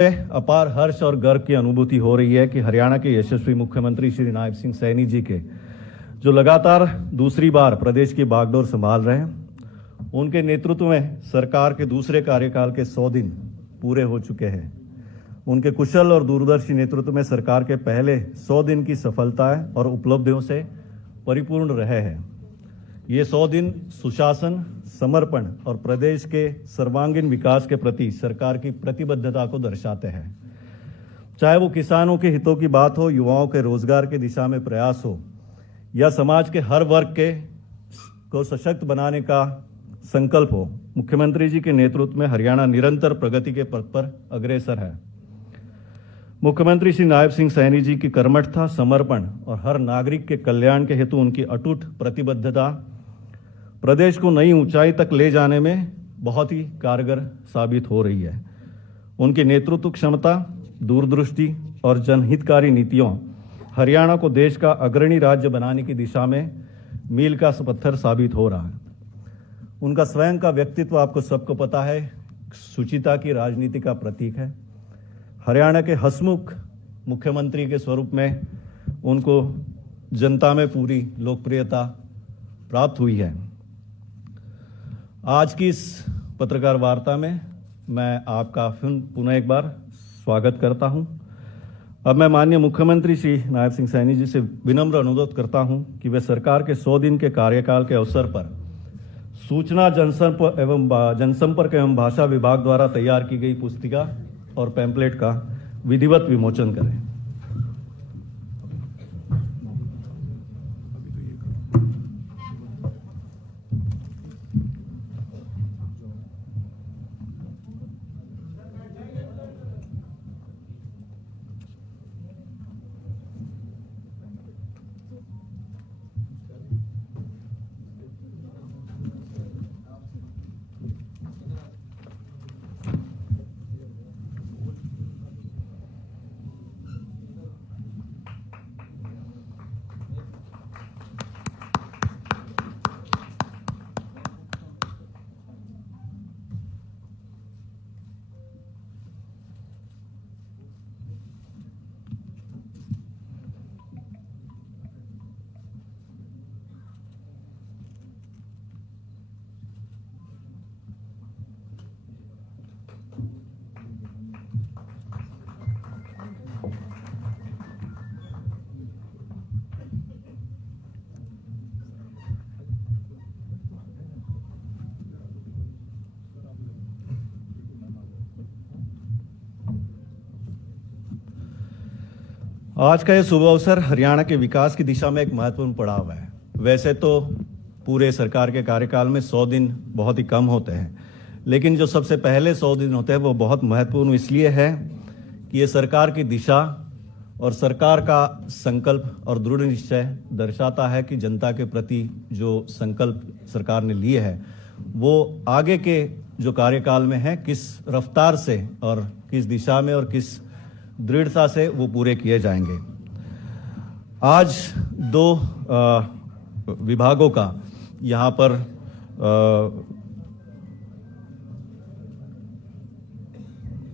अपार हर्ष और गर्व की अनुभूति हो रही है कि हरियाणा के यशस्वी मुख्यमंत्री श्री नायब सिंह सैनी जी के जो लगातार दूसरी बार प्रदेश की बागडोर संभाल रहे हैं, उनके नेतृत्व में सरकार के दूसरे कार्यकाल के 100 दिन पूरे हो चुके हैं। उनके कुशल और दूरदर्शी नेतृत्व में सरकार के पहले 100 दिन की सफलताएं और उपलब्धियों से परिपूर्ण रहे हैं। ये 100 दिन सुशासन, समर्पण और प्रदेश के सर्वांगीण विकास के प्रति सरकार की प्रतिबद्धता को दर्शाते हैं। चाहे वो किसानों के हितों की बात हो, युवाओं के रोजगार की दिशा में प्रयास हो, या समाज के हर वर्ग को सशक्त बनाने का संकल्प हो, मुख्यमंत्री जी के नेतृत्व में हरियाणा निरंतर प्रगति के पथ पर अग्रसर है। मुख्यमंत्री श्री नायब सिंह सैनी जी की कर्मठता, समर्पण और हर नागरिक के कल्याण के हेतु उनकी अटूट प्रतिबद्धता प्रदेश को नई ऊंचाई तक ले जाने में बहुत ही कारगर साबित हो रही है। उनकी नेतृत्व क्षमता, दूरदृष्टि और जनहितकारी नीतियों हरियाणा को देश का अग्रणी राज्य बनाने की दिशा में मील का पत्थर साबित हो रहा है। उनका स्वयं का व्यक्तित्व आपको सबको पता है, शुचिता की राजनीति का प्रतीक है। हरियाणा के हंसमुख मुख्यमंत्री के स्वरूप में उनको जनता में पूरी लोकप्रियता प्राप्त हुई है। आज की इस पत्रकार वार्ता में मैं आपका पुनः एक बार स्वागत करता हूं। अब मैं माननीय मुख्यमंत्री श्री नायब सिंह सैनी जी से विनम्र अनुरोध करता हूं कि वे सरकार के 100 दिन के कार्यकाल के अवसर पर सूचना, जनसंपर्क एवं भाषा विभाग द्वारा तैयार की गई पुस्तिका और पैम्पलेट का विधिवत विमोचन करें। आज का यह शुभ अवसर हरियाणा के विकास की दिशा में एक महत्वपूर्ण पड़ाव है। वैसे तो पूरे सरकार के कार्यकाल में 100 दिन बहुत ही कम होते हैं, लेकिन जो सबसे पहले 100 दिन होते हैं वो बहुत महत्वपूर्ण इसलिए है कि ये सरकार की दिशा और सरकार का संकल्प और दृढ़ निश्चय दर्शाता है कि जनता के प्रति जो संकल्प सरकार ने लिए है वो आगे के जो कार्यकाल में है किस रफ्तार से और किस दिशा में और किस दृढ़ता से वो पूरे किए जाएंगे। आज 2 विभागों का यहाँ पर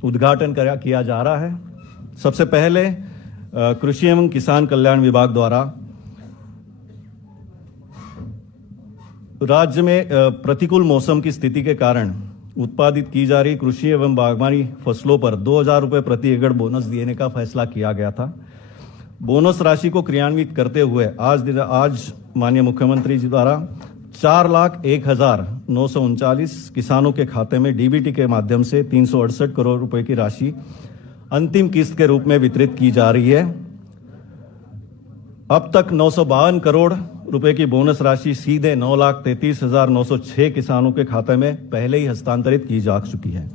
उद्घाटन किया जा रहा है। सबसे पहले कृषि एवं किसान कल्याण विभाग द्वारा राज्य में प्रतिकूल मौसम की स्थिति के कारण उत्पादित की जा रही कृषि एवं बागवानी फसलों पर 2000 रुपये प्रति एकड़ बोनस देने का फैसला किया गया था। बोनस राशि को क्रियान्वित करते हुए आज माननीय मुख्यमंत्री जी द्वारा 4,01,939 किसानों के खाते में डीबीटी के माध्यम से 368 करोड़ रुपए की राशि अंतिम किस्त के रूप में वितरित की जा रही है। अब तक 952 करोड़ रुपए की बोनस राशि सीधे 9,33,906 किसानों के खाते में पहले ही हस्तांतरित की जा चुकी है।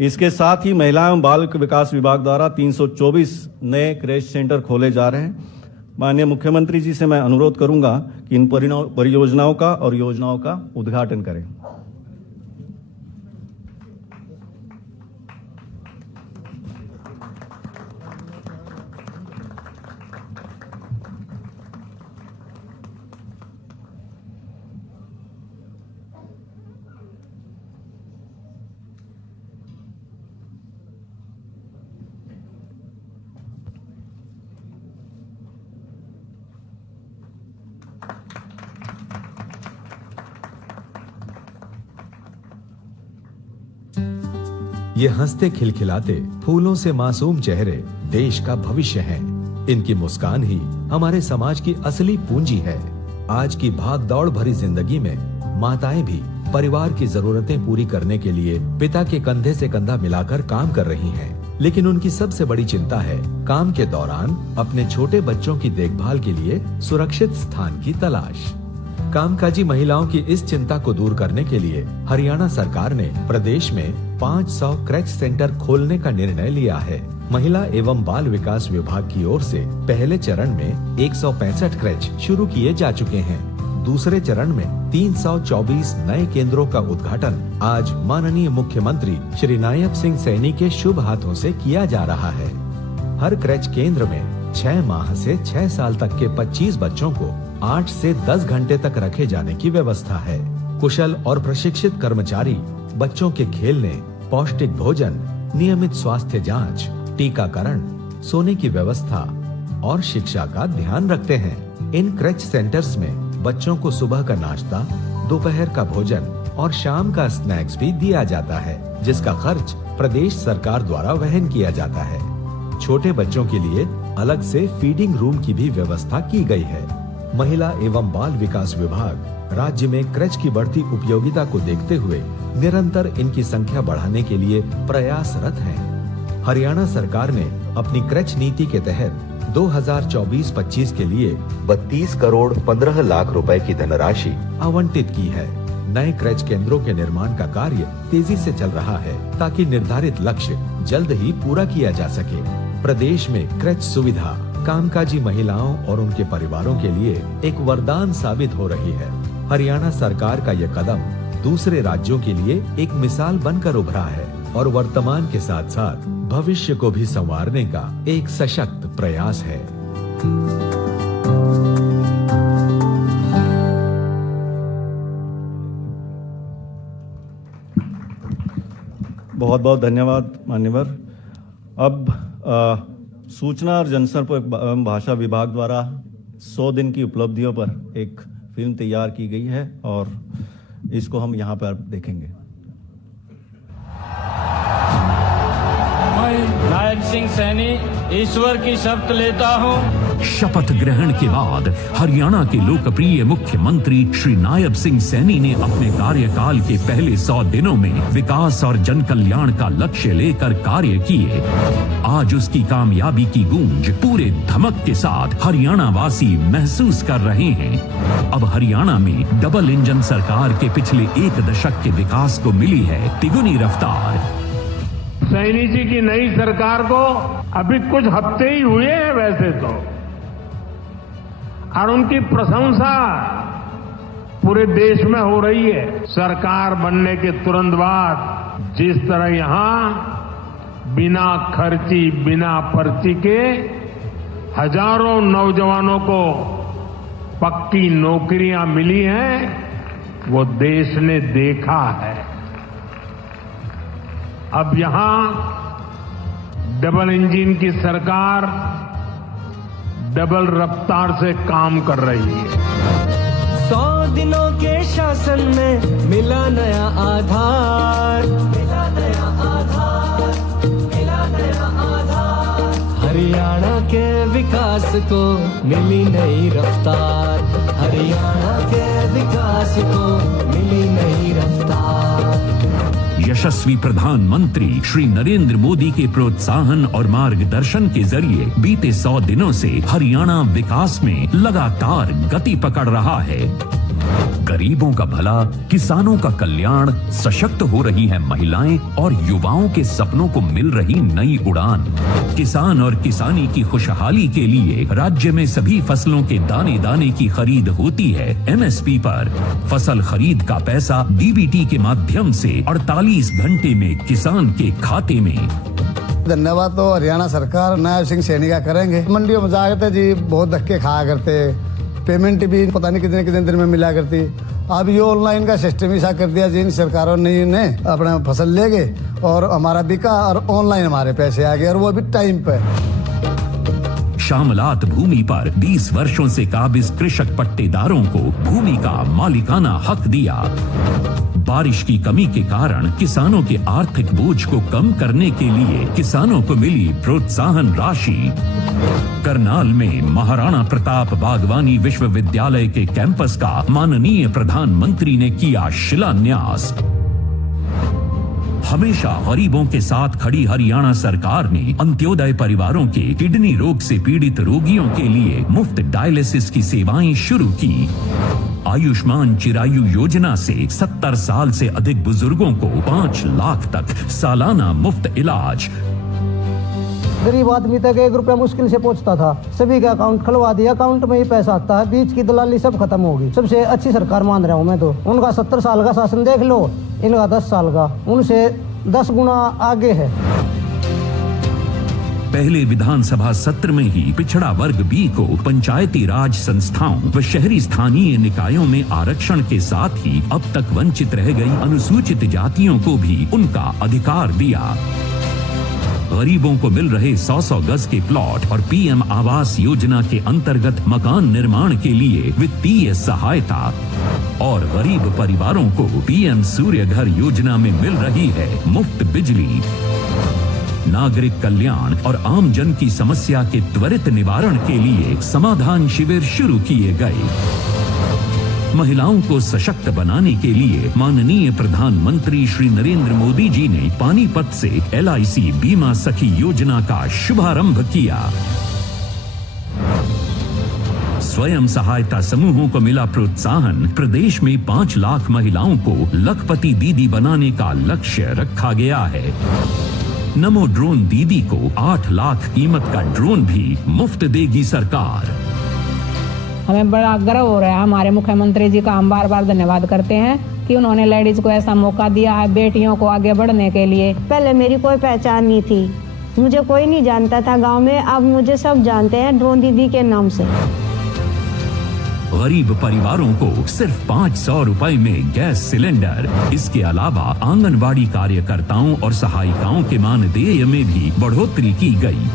इसके साथ ही महिला एवं बाल विकास विभाग द्वारा 324 नए क्रेश सेंटर खोले जा रहे हैं। माननीय मुख्यमंत्री जी से मैं अनुरोध करूंगा कि इन परियोजनाओं का और योजनाओं का उद्घाटन करें। ये हंसते खिलखिलाते फूलों से मासूम चेहरे देश का भविष्य हैं। इनकी मुस्कान ही हमारे समाज की असली पूंजी है। आज की भाग दौड़ भरी जिंदगी में माताएं भी परिवार की जरूरतें पूरी करने के लिए पिता के कंधे से कंधा मिलाकर काम कर रही हैं। लेकिन उनकी सबसे बड़ी चिंता है काम के दौरान अपने छोटे बच्चों की देखभाल के लिए सुरक्षित स्थान की तलाश। कामकाजी महिलाओं की इस चिंता को दूर करने के लिए हरियाणा सरकार ने प्रदेश में 500 क्रैच सेंटर खोलने का निर्णय लिया है। महिला एवं बाल विकास विभाग की ओर से पहले चरण में 165 क्रैच शुरू किए जा चुके हैं। दूसरे चरण में 324 नए केंद्रों का उद्घाटन आज माननीय मुख्यमंत्री श्री नायब सिंह सैनी के शुभ हाथों से किया जा रहा है। हर क्रैच केंद्र में 6 माह से 6 साल तक के 25 बच्चों को 8 से 10 घंटे तक रखे जाने की व्यवस्था है। कुशल और प्रशिक्षित कर्मचारी बच्चों के खेलने, पौष्टिक भोजन, नियमित स्वास्थ्य जांच, टीकाकरण, सोने की व्यवस्था और शिक्षा का ध्यान रखते हैं। इन क्रैच सेंटर्स में बच्चों को सुबह का नाश्ता, दोपहर का भोजन और शाम का स्नैक्स भी दिया जाता है, जिसका खर्च प्रदेश सरकार द्वारा वहन किया जाता है। छोटे बच्चों के लिए अलग से फीडिंग रूम की भी व्यवस्था की गई है। महिला एवं बाल विकास विभाग राज्य में क्रैच की बढ़ती उपयोगिता को देखते हुए निरंतर इनकी संख्या बढ़ाने के लिए प्रयासरत है। हरियाणा सरकार ने अपनी क्रैच नीति के तहत 2024-25 के लिए 32 करोड़ 15 लाख रुपए की धनराशि आवंटित की है। नए क्रैच केंद्रों के निर्माण का कार्य तेजी से चल रहा है ताकि निर्धारित लक्ष्य जल्द ही पूरा किया जा सके। प्रदेश में क्रैच सुविधा कामकाजी महिलाओं और उनके परिवारों के लिए एक वरदान साबित हो रही है। हरियाणा सरकार का यह कदम दूसरे राज्यों के लिए एक मिसाल बनकर उभरा है और वर्तमान के साथ साथ भविष्य को भी संवारने का एक सशक्त प्रयास है। बहुत बहुत धन्यवाद मान्यवर। अब सूचना और जनसंपर्क भाषा विभाग द्वारा 100 दिन की उपलब्धियों पर एक फिल्म तैयार की गई है और इसको हम यहाँ पर देखेंगे। मैं नायब सिंह सैनी ईश्वर की शपथ लेता हूँ। शपथ ग्रहण के बाद हरियाणा के लोकप्रिय मुख्यमंत्री श्री नायब सिंह सैनी ने अपने कार्यकाल के पहले 100 दिनों में विकास और जन कल्याण का लक्ष्य लेकर कार्य किए। आज उसकी कामयाबी की गूंज पूरे धमक के साथ हरियाणा वासी महसूस कर रहे हैं। अब हरियाणा में डबल इंजन सरकार के पिछले 1 दशक के विकास को मिली है तिगुनी रफ्तार। सैनी जी की नई सरकार को अभी कुछ हफ्ते ही हुए हैं वैसे तो, और उनकी प्रशंसा पूरे देश में हो रही है। सरकार बनने के तुरंत बाद जिस तरह यहां बिना खर्ची, बिना पर्ची के हजारों नौजवानों को पक्की नौकरियां मिली हैं, वो देश ने देखा है। अब यहां डबल इंजन की सरकार डबल रफ्तार से काम कर रही है। 100 दिनों के शासन में मिला नया आधार, मिला नया आधार, मिला नया आधार। हरियाणा के विकास को मिली नई रफ्तार, हरियाणा के विकास को मिली नई रफ्तार। यशस्वी प्रधानमंत्री श्री नरेंद्र मोदी के प्रोत्साहन और मार्गदर्शन के जरिए बीते 100 दिनों से हरियाणा विकास में लगातार गति पकड़ रहा है। गरीबों का भला, किसानों का कल्याण, सशक्त हो रही है महिलाएं और युवाओं के सपनों को मिल रही नई उड़ान। किसान और किसानी की खुशहाली के लिए राज्य में सभी फसलों के दाने दाने की खरीद होती है MSP पर। फसल खरीद का पैसा DBT के माध्यम से 48 घंटे में किसान के खाते में। धन्यवाद तो हरियाणा सरकार नायब सिंह सैनी का करेंगे। मंडियों में जाते थे जी, बहुत धक्के खाया करते, पेमेंट भी पता नहीं कितने दिन में मिला करती। अब ये ऑनलाइन का सिस्टम ही सा कर दिया जिन सरकारों ने अपना फसल ले गए और हमारा बिका और ऑनलाइन हमारे पैसे आ गए और वो भी टाइम पे। शामलात भूमि पर 20 वर्षों से काबिज कृषक पट्टेदारों को भूमि का मालिकाना हक दिया। बारिश की कमी के कारण किसानों के आर्थिक बोझ को कम करने के लिए किसानों को मिली प्रोत्साहन राशि। करनाल में महाराणा प्रताप बागवानी विश्वविद्यालय के कैंपस का माननीय प्रधानमंत्री ने किया शिलान्यास। हमेशा गरीबों के साथ खड़ी हरियाणा सरकार ने अंत्योदय परिवारों के किडनी रोग से पीड़ित रोगियों के लिए मुफ्त डायलिसिस की सेवाएं शुरू की। आयुष्मान चिरायु योजना से 70 साल से अधिक बुजुर्गों को 5 लाख तक सालाना मुफ्त इलाज। गरीब आदमी तक 1 रुपया मुश्किल से पहुंचता था, सभी का अकाउंट खुलवा दिया, अकाउंट में ही पैसा आता है, बीच की दलाली सब खत्म होगी। सबसे अच्छी सरकार मान रहा हूँ मैं तो। उनका 70 साल का शासन देख लो, इनका 10 साल का, उनसे 10 गुना आगे है। पहले विधानसभा सत्र में ही पिछड़ा वर्ग बी को पंचायती राज संस्थाओं व शहरी स्थानीय निकायों में आरक्षण के साथ ही अब तक वंचित रह गई अनुसूचित जातियों को भी उनका अधिकार दिया। गरीबों को मिल रहे 100-100 गज के प्लॉट और पीएम आवास योजना के अंतर्गत मकान निर्माण के लिए वित्तीय सहायता और गरीब परिवारों को पीएम सूर्य घर योजना में मिल रही है मुफ्त बिजली। नागरिक कल्याण और आम जन की समस्या के त्वरित निवारण के लिए समाधान शिविर शुरू किए गए। महिलाओं को सशक्त बनाने के लिए माननीय प्रधानमंत्री श्री नरेंद्र मोदी जी ने पानीपत से LIC बीमा सखी योजना का शुभारंभ किया। स्वयं सहायता समूहों को मिला प्रोत्साहन। प्रदेश में 5 लाख महिलाओं को लखपति दीदी बनाने का लक्ष्य रखा गया है। नमो ड्रोन दीदी को 8 लाख कीमत का ड्रोन भी मुफ्त देगी सरकार। हमें बड़ा गर्व हो रहा है। हमारे मुख्यमंत्री जी का हम बार बार धन्यवाद करते हैं कि उन्होंने लेडीज को ऐसा मौका दिया है बेटियों को आगे बढ़ने के लिए। पहले मेरी कोई पहचान नहीं थी, मुझे कोई नहीं जानता था गांव में, अब मुझे सब जानते हैं ड्रोन दीदी के नाम से। गरीब परिवारों को सिर्फ 500 रुपए में गैस सिलेंडर। इसके अलावा आंगनबाड़ी कार्यकर्ताओं और सहायिकाओं के मानदेय में भी बढ़ोतरी की गई।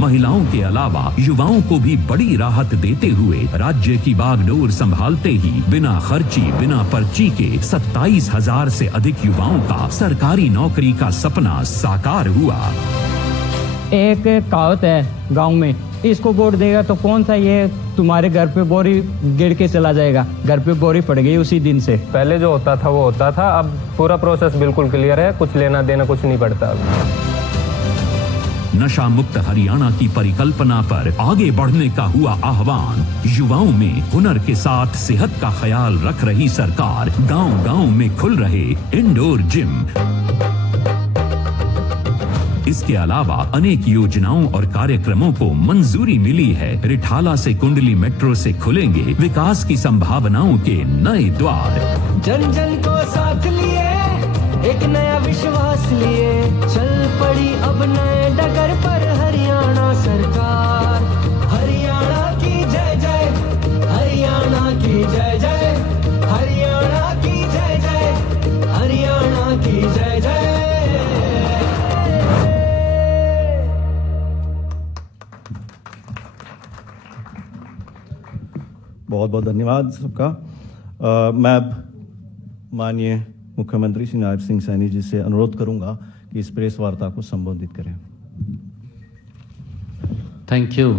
महिलाओं के अलावा युवाओं को भी बड़ी राहत देते हुए राज्य की बागडोर संभालते ही बिना खर्ची बिना पर्ची के 27,000 से अधिक युवाओं का सरकारी नौकरी का सपना साकार हुआ। एक कहावत है गांव में, इसको वोट देगा तो कौन सा ये तुम्हारे घर पे बोरी गिर के चला जाएगा। घर पे बोरी पड़ गई उसी दिन से। पहले जो होता था वो होता था, अब पूरा प्रोसेस बिल्कुल क्लियर है, कुछ लेना देना कुछ नहीं पड़ता। नशा मुक्त हरियाणा की परिकल्पना पर आगे बढ़ने का हुआ आह्वान। युवाओं में हुनर के साथ सेहत का ख्याल रख रही सरकार। गांव-गांव में खुल रहे इंडोर जिम। इसके अलावा अनेक योजनाओं और कार्यक्रमों को मंजूरी मिली है। रिठाला से कुंडली मेट्रो से खुलेंगे विकास की संभावनाओं के नए द्वार। जन जन को साथ लिए एक नया विश्वास लिए चल पड़ी अब नए डगर पर हरियाणा सरकार। हरियाणा की जय जय, हरियाणा की जय जय, हरियाणा की जय जय, हरियाणा की जय जय। बहुत बहुत धन्यवाद सबका। मैं माननीय मुख्यमंत्री श्री नायब सिंह सैनी जी से अनुरोध करूंगा कि इस प्रेस वार्ता को संबोधित करें। थैंक यू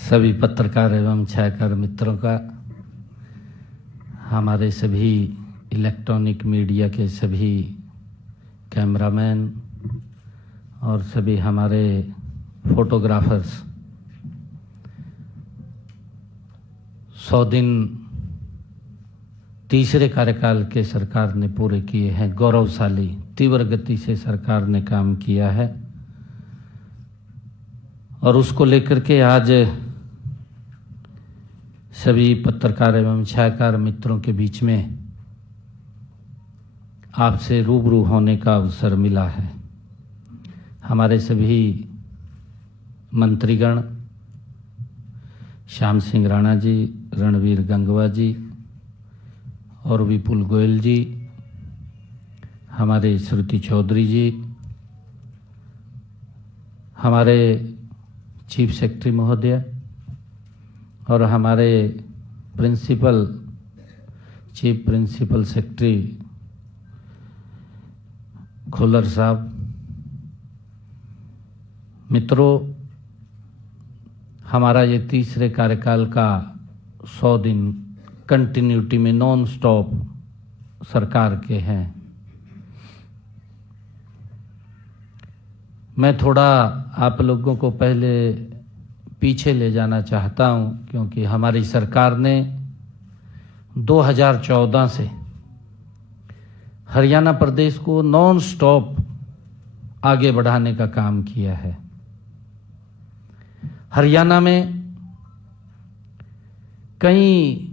सभी पत्रकार एवं छायाकार मित्रों का, हमारे सभी इलेक्ट्रॉनिक मीडिया के सभी कैमरामैन और सभी हमारे फोटोग्राफर्स। 100 दिन तीसरे कार्यकाल के सरकार ने पूरे किए हैं। गौरवशाली तीव्र गति से सरकार ने काम किया है और उसको लेकर के आज सभी पत्रकार एवं छायाकार मित्रों के बीच में आपसे रूबरू होने का अवसर मिला है। हमारे सभी मंत्रीगण, श्याम सिंह राणा जी, रणवीर गंगवा जी और विपुल गोयल जी, हमारे श्रुति चौधरी जी, हमारे चीफ सेक्रेटरी महोदय और हमारे चीफ प्रिंसिपल सेक्रेटरी खोलर साहब, मित्रों, हमारा ये तीसरे कार्यकाल का 100 दिन कंटिन्यूटी में नॉन स्टॉप सरकार के हैं। मैं थोड़ा आप लोगों को पहले पीछे ले जाना चाहता हूं, क्योंकि हमारी सरकार ने 2014 से हरियाणा प्रदेश को नॉन स्टॉप आगे बढ़ाने का काम किया है। हरियाणा में कई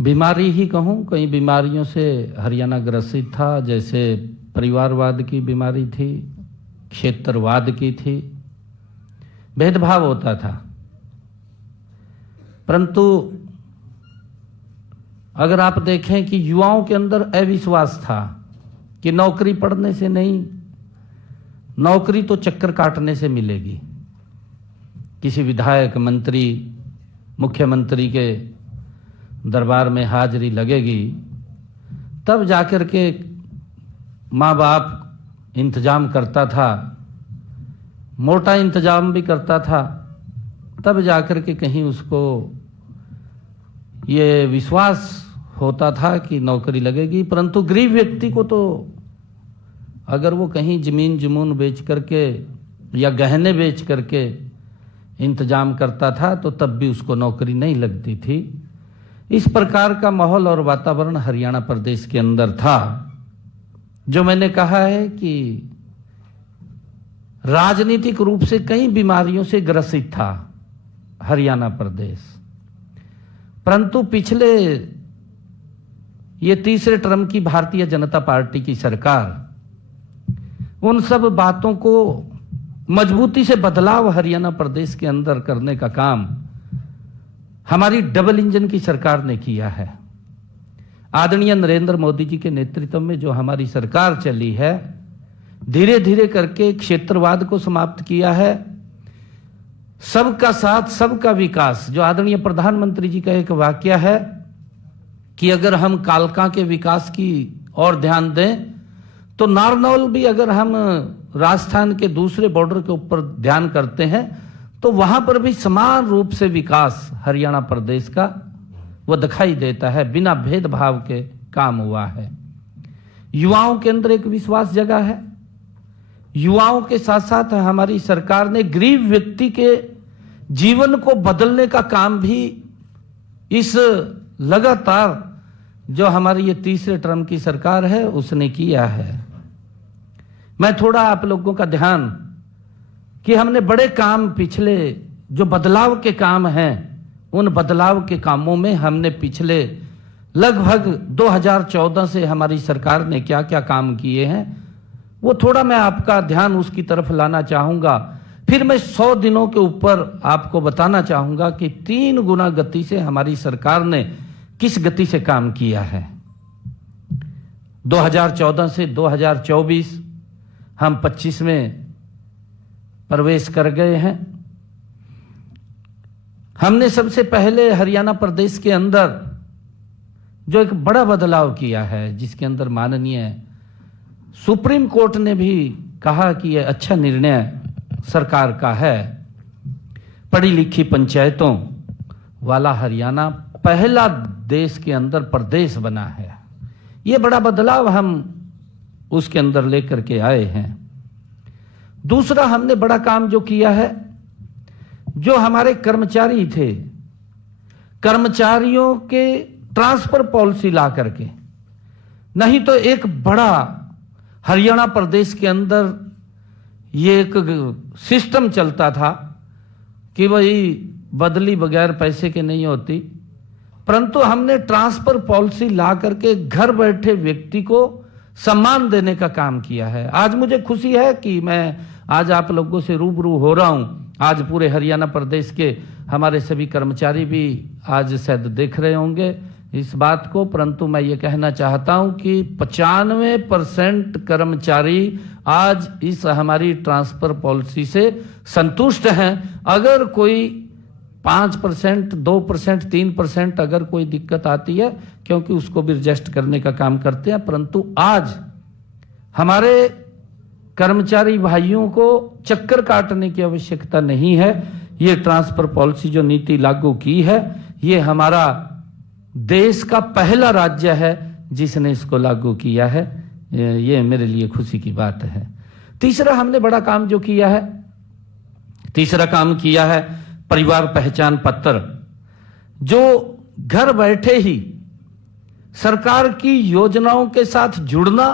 बीमारी ही कहूं, कई बीमारियों से हरियाणा ग्रसित था। जैसे परिवारवाद की बीमारी थी, क्षेत्रवाद की थी, भेदभाव होता था। परंतु अगर आप देखें कि युवाओं के अंदर अविश्वास था कि नौकरी पढ़ने से नहीं, नौकरी तो चक्कर काटने से मिलेगी। किसी विधायक, मंत्री, मुख्यमंत्री के दरबार में हाजिरी लगेगी, तब जाकर के माँ बाप इंतजाम करता था, मोटा इंतजाम भी करता था, तब जाकर के कहीं उसको ये विश्वास होता था कि नौकरी लगेगी। परंतु गरीब व्यक्ति को तो अगर वो कहीं जमीन जमून बेच करके या गहने बेच करके इंतजाम करता था तो तब भी उसको नौकरी नहीं लगती थी। इस प्रकार का माहौल और वातावरण हरियाणा प्रदेश के अंदर था, जो मैंने कहा है कि राजनीतिक रूप से कई बीमारियों से ग्रसित था हरियाणा प्रदेश। परंतु पिछले ये तीसरे टर्म की भारतीय जनता पार्टी की सरकार उन सब बातों को मजबूती से बदलाव हरियाणा प्रदेश के अंदर करने का काम हमारी डबल इंजन की सरकार ने किया है। आदरणीय नरेंद्र मोदी जी के नेतृत्व में जो हमारी सरकार चली है, धीरे धीरे करके क्षेत्रवाद को समाप्त किया है। सबका साथ सबका विकास, जो आदरणीय प्रधानमंत्री जी का एक वाक्य है कि अगर हम कालका के विकास की ओर ध्यान दें तो नारनौल भी, अगर हम राजस्थान के दूसरे बॉर्डर के ऊपर ध्यान करते हैं तो वहां पर भी समान रूप से विकास हरियाणा प्रदेश का वो दिखाई देता है। बिना भेदभाव के काम हुआ है। युवाओं के अंदर एक विश्वास जगा है। युवाओं के साथ साथ हमारी सरकार ने गरीब व्यक्ति के जीवन को बदलने का काम भी इस लगातार जो हमारी ये तीसरे टर्म की सरकार है उसने किया है। मैं थोड़ा आप लोगों का ध्यान कि हमने बड़े काम, पिछले जो बदलाव के काम हैं, उन बदलाव के कामों में हमने पिछले लगभग 2014 से हमारी सरकार ने क्या क्या काम किए हैं, वो थोड़ा मैं आपका ध्यान उसकी तरफ लाना चाहूंगा। फिर मैं 100 दिनों के ऊपर आपको बताना चाहूंगा कि 3 गुना गति से हमारी सरकार ने किस गति से काम किया है। 2014 से 2024 हम 25 में प्रवेश कर गए हैं। हमने सबसे पहले हरियाणा प्रदेश के अंदर जो एक बड़ा बदलाव किया है, जिसके अंदर माननीय सुप्रीम कोर्ट ने भी कहा कि यह अच्छा निर्णय सरकार का है, पढ़ी लिखी पंचायतों वाला हरियाणा पहला देश के अंदर प्रदेश बना है। यह बड़ा बदलाव हम उसके अंदर लेकर के आए हैं। दूसरा हमने बड़ा काम जो किया है, जो हमारे कर्मचारी थे, कर्मचारियों के ट्रांसफर पॉलिसी ला करके, नहीं तो एक बड़ा हरियाणा प्रदेश के अंदर ये एक सिस्टम चलता था कि भाई बदली बगैर पैसे के नहीं होती, परंतु हमने ट्रांसफर पॉलिसी ला करके घर बैठे व्यक्ति को सम्मान देने का काम किया है। आज मुझे खुशी है कि मैं आज आप लोगों से रूबरू हो रहा हूं। आज पूरे हरियाणा प्रदेश के हमारे सभी कर्मचारी भी आज शायद देख रहे होंगे इस बात को, परंतु मैं ये कहना चाहता हूं कि 95% कर्मचारी आज इस हमारी ट्रांसफर पॉलिसी से संतुष्ट हैं। अगर कोई 5%, 2%, 3% अगर कोई दिक्कत आती है, क्योंकि उसको भी एडजस्ट करने का काम करते हैं, परंतु आज हमारे कर्मचारी भाइयों को चक्कर काटने की आवश्यकता नहीं है। ये ट्रांसफर पॉलिसी जो नीति लागू की है, ये हमारा देश का पहला राज्य है जिसने इसको लागू किया है। ये मेरे लिए खुशी की बात है। तीसरा हमने बड़ा काम जो किया है, तीसरा काम किया है परिवार पहचान पत्र, जो घर बैठे ही सरकार की योजनाओं के साथ जुड़ना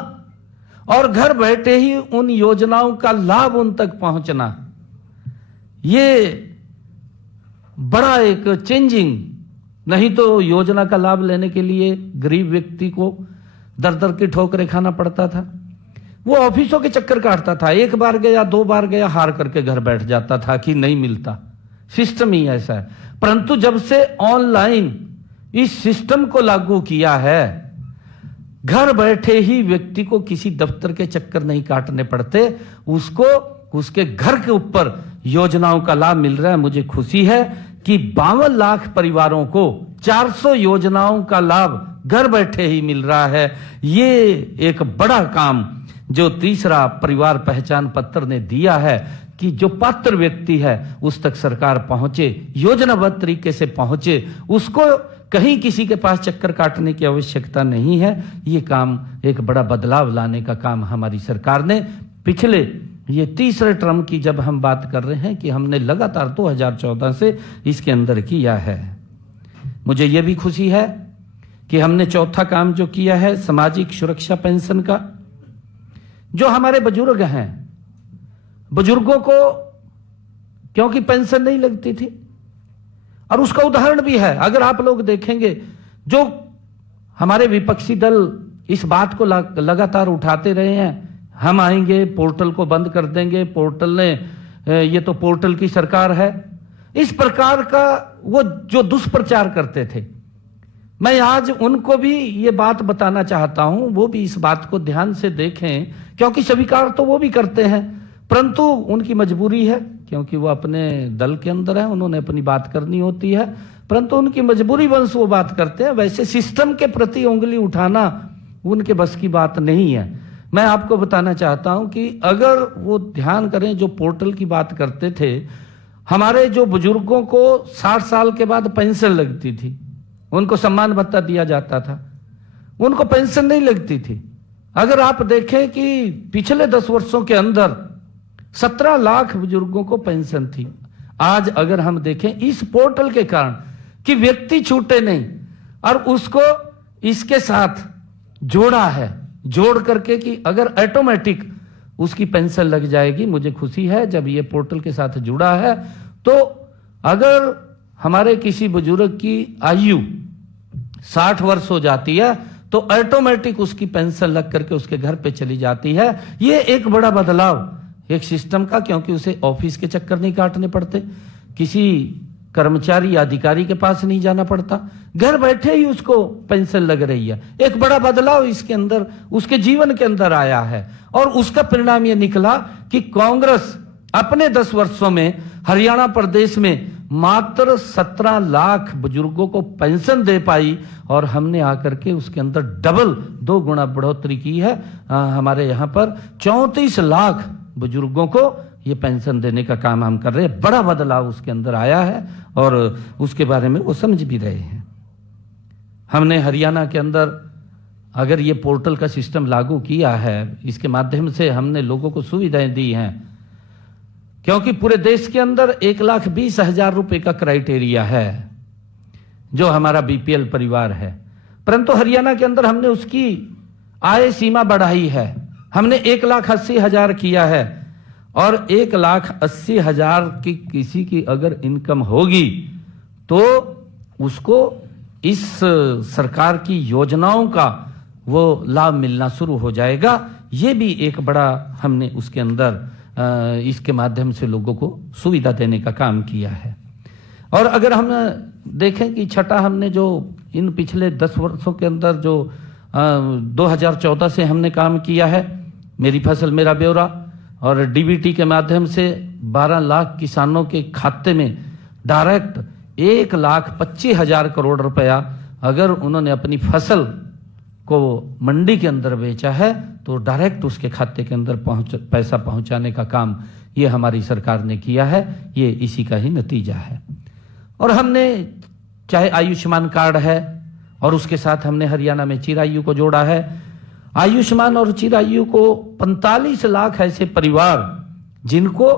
और घर बैठे ही उन योजनाओं का लाभ उन तक पहुंचना, ये बड़ा एक चेंजिंग। नहीं तो योजना का लाभ लेने के लिए गरीब व्यक्ति को दर दर की ठोकरें खाना पड़ता था। वो ऑफिसों के चक्कर काटता था, एक बार गया, 2 बार गया, हार करके घर बैठ जाता था कि नहीं मिलता। सिस्टम ही ऐसा है। परंतु जब से ऑनलाइन इस सिस्टम को लागू किया है, घर बैठे ही व्यक्ति को किसी दफ्तर के चक्कर नहीं काटने पड़ते, उसको उसके घर के ऊपर योजनाओं का लाभ मिल रहा है। मुझे खुशी है कि 52 लाख परिवारों को 400 योजनाओं का लाभ घर बैठे ही मिल रहा है। ये एक बड़ा काम जो तीसरा परिवार पहचान पत्र ने दिया है कि जो पात्र व्यक्ति है उस तक सरकार पहुंचे, योजनाबद्ध तरीके से पहुंचे, उसको कहीं किसी के पास चक्कर काटने की आवश्यकता नहीं है। ये काम एक बड़ा बदलाव लाने का काम हमारी सरकार ने पिछले ये तीसरे टर्म की जब हम बात कर रहे हैं कि हमने लगातार 2014 से इसके अंदर किया है। मुझे यह भी खुशी है कि हमने चौथा काम जो किया है सामाजिक सुरक्षा पेंशन का। जो हमारे बुजुर्ग हैं, बुजुर्गों को क्योंकि पेंशन नहीं लगती थी, और उसका उदाहरण भी है। अगर आप लोग देखेंगे, जो हमारे विपक्षी दल इस बात को लगातार उठाते रहे हैं, हम आएंगे पोर्टल को बंद कर देंगे, पोर्टल ने ये तो पोर्टल की सरकार है, इस प्रकार का वो जो दुष्प्रचार करते थे, मैं आज उनको भी ये बात बताना चाहता हूं, वो भी इस बात को ध्यान से देखें, क्योंकि स्वीकार तो वो भी करते हैं, परंतु उनकी मजबूरी है, क्योंकि वो अपने दल के अंदर है, उन्होंने अपनी बात करनी होती है, परंतु उनकी मजबूरी वंश वो बात करते हैं। वैसे सिस्टम के प्रति उंगली उठाना उनके बस की बात नहीं है। मैं आपको बताना चाहता हूं कि अगर वो ध्यान करें, जो पोर्टल की बात करते थे, हमारे जो बुजुर्गों को 60 साल के बाद पेंशन लगती थी, उनको सम्मान भत्ता दिया जाता था, उनको पेंशन नहीं लगती थी। अगर आप देखें कि पिछले 10 वर्षों के अंदर 17 लाख बुजुर्गों को पेंशन थी। आज अगर हम देखें इस पोर्टल के कारण कि व्यक्ति छूटे नहीं, और उसको इसके साथ जोड़ा है, जोड़ करके कि अगर ऑटोमेटिक उसकी पेंशन लग जाएगी। मुझे खुशी है जब ये पोर्टल के साथ जुड़ा है, तो अगर हमारे किसी बुजुर्ग की आयु 60 वर्ष हो जाती है तो ऑटोमेटिक उसकी पेंशन लग करके उसके घर पे चली जाती है। ये एक बड़ा बदलाव एक सिस्टम का, क्योंकि उसे ऑफिस के चक्कर नहीं काटने पड़ते, किसी कर्मचारी या अधिकारी के पास नहीं जाना पड़ता, घर बैठे ही उसको पेंशन लग रही है। एक बड़ा बदलाव इसके अंदर उसके जीवन के अंदर आया है, और उसका परिणाम यह निकला कि कांग्रेस अपने 10 वर्षों में हरियाणा प्रदेश में मात्र 17 लाख बुजुर्गों को पेंशन दे पाई, और हमने आकर के उसके अंदर डबल 2 गुना बढ़ोतरी की है। हमारे यहाँ पर 34 लाख बुजुर्गों को ये पेंशन देने का काम हम कर रहे हैं। बड़ा बदलाव उसके अंदर आया है, और उसके बारे में वो समझ भी रहे हैं। हमने हरियाणा के अंदर अगर ये पोर्टल का सिस्टम लागू किया है, इसके माध्यम से हमने लोगों को सुविधाएं दी हैं, क्योंकि पूरे देश के अंदर 1,20,000 रुपए का क्राइटेरिया है जो हमारा बीपीएल परिवार है, परंतु हरियाणा के अंदर हमने उसकी आय सीमा बढ़ाई है। हमने 1,80,000 किया है, और 1,80,000 की किसी की अगर इनकम होगी तो उसको इस सरकार की योजनाओं का वो लाभ मिलना शुरू हो जाएगा। ये भी एक बड़ा हमने उसके अंदर इसके माध्यम से लोगों को सुविधा देने का काम किया है। और अगर हम देखें कि छठा हमने जो इन पिछले 10 वर्षों के अंदर जो 2014 से हमने काम किया है, मेरी फसल मेरा ब्यौरा और डीबीटी के माध्यम से 12 लाख किसानों के खाते में डायरेक्ट 1,25,000 करोड़ रुपया अगर उन्होंने अपनी फसल को मंडी के अंदर बेचा है तो डायरेक्ट उसके खाते के अंदर पैसा पहुंचाने का काम ये हमारी सरकार ने किया है। ये इसी का ही नतीजा है। और हमने चाहे आयुष्मान कार्ड है और उसके साथ हमने हरियाणा में चिरायु को जोड़ा है। आयुष्मान और चिरायु को 45 लाख ऐसे परिवार जिनको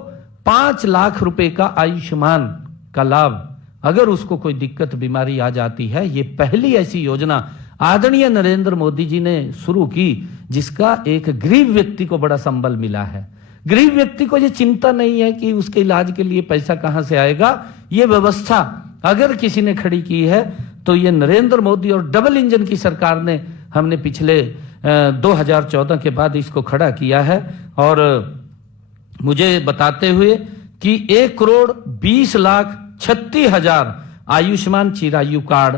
5 लाख रुपए का आयुष्मान का लाभ अगर उसको कोई दिक्कत बीमारी आ जाती है, ये पहली ऐसी योजना आदरणीय नरेंद्र मोदी जी ने शुरू की जिसका एक गरीब व्यक्ति को बड़ा संबल मिला है। गरीब व्यक्ति को ये चिंता नहीं है कि उसके इलाज के लिए पैसा कहां से आएगा। ये व्यवस्था अगर किसी ने खड़ी की है तो ये नरेंद्र मोदी और डबल इंजन की सरकार ने हमने पिछले 2014 के बाद इसको खड़ा किया है। और मुझे बताते हुए कि 1,20,36,000 आयुष्मान चिरायु कार्ड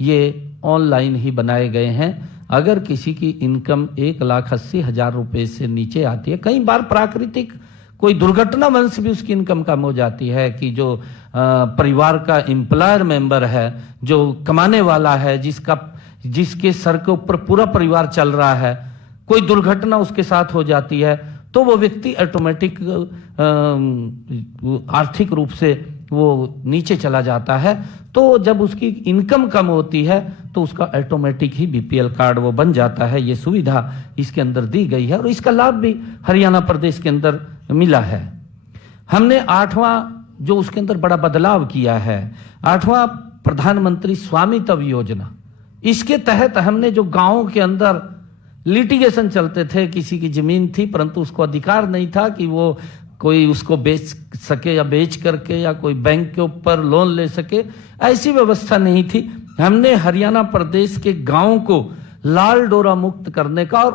ये ऑनलाइन ही बनाए गए हैं। अगर किसी की इनकम 1,80,000 रुपए से नीचे आती है, कई बार प्राकृतिक कोई दुर्घटनावश भी उसकी इनकम कम हो जाती है कि जो परिवार का एम्प्लॉयर मेंबर है, जो कमाने वाला है, जिसके सर के ऊपर पूरा परिवार चल रहा है, कोई दुर्घटना उसके साथ हो जाती है तो वो व्यक्ति ऑटोमेटिक आर्थिक रूप से वो नीचे चला जाता है। तो जब उसकी इनकम कम होती है तो उसका ऑटोमेटिक ही बीपीएल कार्ड वो बन जाता है। ये सुविधा इसके अंदर दी गई है और इसका लाभ भी हरियाणा प्रदेश के अंदर मिला है। हमने 8वां जो उसके अंदर बड़ा बदलाव किया है, 8वां प्रधानमंत्री स्वामित्व योजना, इसके तहत हमने जो गांवों के अंदर लिटिगेशन चलते थे, किसी की जमीन थी परंतु उसको अधिकार नहीं था कि वो कोई उसको बेच सके या बेच करके या कोई बैंक के ऊपर लोन ले सके, ऐसी व्यवस्था नहीं थी। हमने हरियाणा प्रदेश के गांवों को लाल डोरा मुक्त करने का और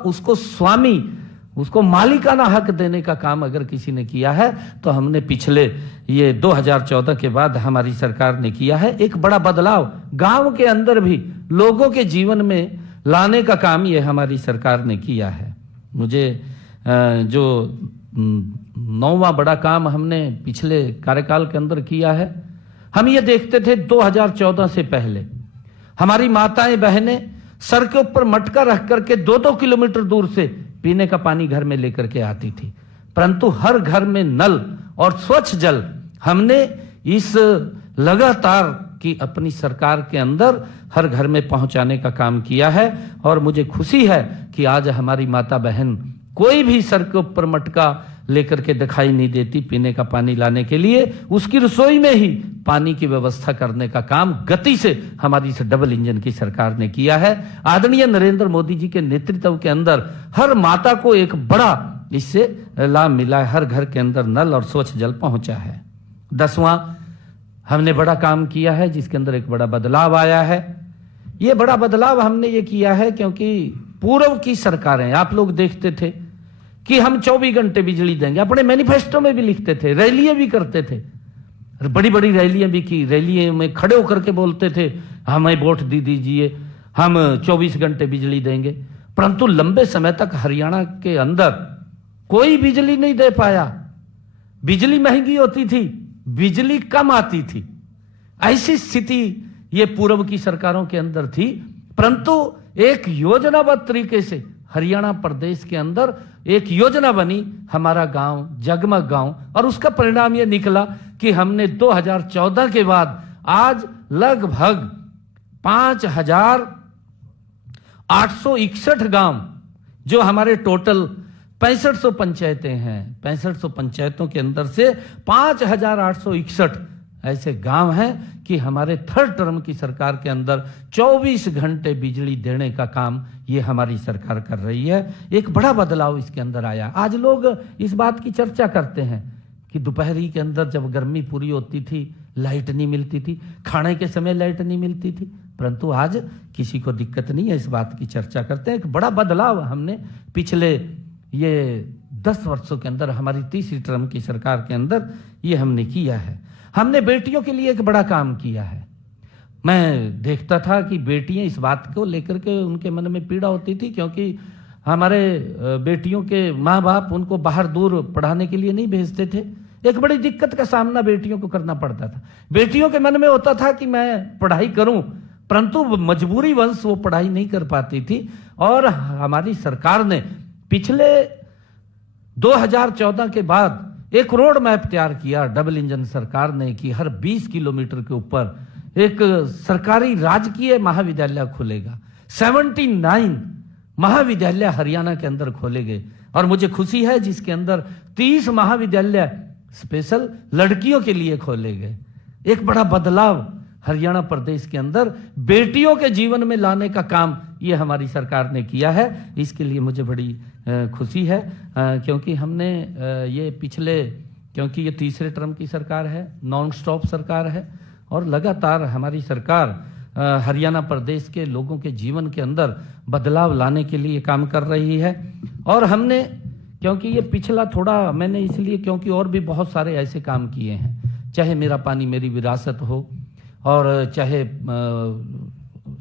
उसको मालिकाना हक देने का काम अगर किसी ने किया है तो हमने पिछले ये 2014 के बाद हमारी सरकार ने किया है। एक बड़ा बदलाव गांव के अंदर भी लोगों के जीवन में लाने का काम ये हमारी सरकार ने किया है। मुझे जो 9वां बड़ा काम हमने पिछले कार्यकाल के अंदर किया है, हम ये देखते थे 2014 से पहले हमारी माताएं बहनें सर के ऊपर मटका रख करके 2-2 किलोमीटर दूर से पीने का पानी घर में लेकर के आती थी, परंतु हर घर में नल और स्वच्छ जल हमने इस लगातार की अपनी सरकार के अंदर हर घर में पहुंचाने का काम किया है। और मुझे खुशी है कि आज हमारी माता बहन कोई भी सर के ऊपर मटका लेकर के दिखाई नहीं देती पीने का पानी लाने के लिए। उसकी रसोई में ही पानी की व्यवस्था करने का काम गति से हमारी इस डबल इंजन की सरकार ने किया है। आदरणीय नरेंद्र मोदी जी के नेतृत्व के अंदर हर माता को एक बड़ा इससे लाभ मिला है, हर घर के अंदर नल और स्वच्छ जल पहुंचा है। 10वां हमने बड़ा काम किया है जिसके अंदर एक बड़ा बदलाव आया है। ये बड़ा बदलाव हमने ये किया है क्योंकि पूर्व की सरकारें आप लोग देखते थे कि हम 24 घंटे बिजली देंगे, अपने मैनिफेस्टो में भी लिखते थे, रैलियां भी करते थे, बड़ी बड़ी रैलियां भी की, रैलियों में खड़े होकर के बोलते थे हमें वोट दे दीजिए, हम 24 घंटे बिजली देंगे। परंतु लंबे समय तक हरियाणा के अंदर कोई बिजली नहीं दे पाया। बिजली महंगी होती थी, बिजली कम आती थी, ऐसी स्थिति ये पूर्व की सरकारों के अंदर थी। परंतु एक योजनाबद्ध तरीके से हरियाणा प्रदेश के अंदर एक योजना बनी, हमारा गांव जगमग गांव, और उसका परिणाम यह निकला कि हमने 2014 के बाद आज लगभग 5,861 गांव, जो हमारे टोटल 6500 पंचायतें हैं, 6500 पंचायतों के अंदर से 5,861 ऐसे गांव हैं कि हमारे थर्ड टर्म की सरकार के अंदर 24 घंटे बिजली देने का काम ये हमारी सरकार कर रही है। एक बड़ा बदलाव इसके अंदर आया। आज लोग इस बात की चर्चा करते हैं कि दोपहरी के अंदर जब गर्मी पूरी होती थी लाइट नहीं मिलती थी, खाने के समय लाइट नहीं मिलती थी, परंतु आज किसी को दिक्कत नहीं है, इस बात की चर्चा करते हैं। एक बड़ा बदलाव हमने पिछले ये 10 वर्षों के अंदर हमारी तीसरी टर्म की सरकार के अंदर ये हमने किया है। हमने बेटियों के लिए एक बड़ा काम किया है। मैं देखता था कि बेटियां इस बात को लेकर के उनके मन में पीड़ा होती थी, क्योंकि हमारे बेटियों के माँ बाप उनको बाहर दूर पढ़ाने के लिए नहीं भेजते थे। एक बड़ी दिक्कत का सामना बेटियों को करना पड़ता था। बेटियों के मन में होता था कि मैं पढ़ाई करूं, परंतु मजबूरी वंश वो पढ़ाई नहीं कर पाती थी। और हमारी सरकार ने पिछले 2014 के बाद एक रोड मैप तैयार किया, डबल इंजन सरकार ने, कि हर 20 किलोमीटर के ऊपर एक सरकारी राजकीय महाविद्यालय खुलेगा। 79 महाविद्यालय हरियाणा के अंदर खोले गए और मुझे खुशी है जिसके अंदर 30 महाविद्यालय स्पेशल लड़कियों के लिए खोले गए। एक बड़ा बदलाव हरियाणा प्रदेश के अंदर बेटियों के जीवन में लाने का काम ये हमारी सरकार ने किया है। इसके लिए मुझे बड़ी खुशी है, क्योंकि हमने ये क्योंकि ये तीसरे टर्म की सरकार है, नॉन स्टॉप सरकार है और लगातार हमारी सरकार हरियाणा प्रदेश के लोगों के जीवन के अंदर बदलाव लाने के लिए काम कर रही है। और हमने, क्योंकि ये पिछला थोड़ा मैंने इसलिए, क्योंकि और भी बहुत सारे ऐसे काम किए हैं, चाहे मेरा पानी मेरी विरासत हो और चाहे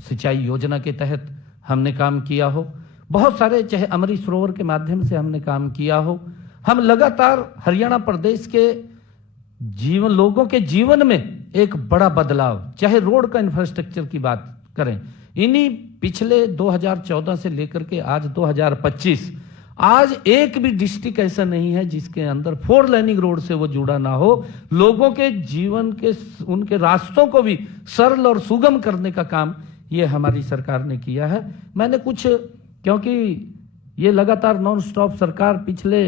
सिंचाई योजना के तहत हमने काम किया हो, बहुत सारे, चाहे अमृत सरोवर के माध्यम से हमने काम किया हो। हम लगातार हरियाणा प्रदेश के लोगों के जीवन में एक बड़ा बदलाव, चाहे रोड का इंफ्रास्ट्रक्चर की बात करें, इन्हीं पिछले 2014 से लेकर के आज 2025, आज एक भी डिस्ट्रिक्ट ऐसा नहीं है जिसके अंदर 4 लाइनिंग रोड से वो जुड़ा ना हो। लोगों के जीवन के उनके रास्तों को भी सरल और सुगम करने का काम ये हमारी सरकार ने किया है। मैंने कुछ, क्योंकि ये लगातार नॉन स्टॉप सरकार पिछले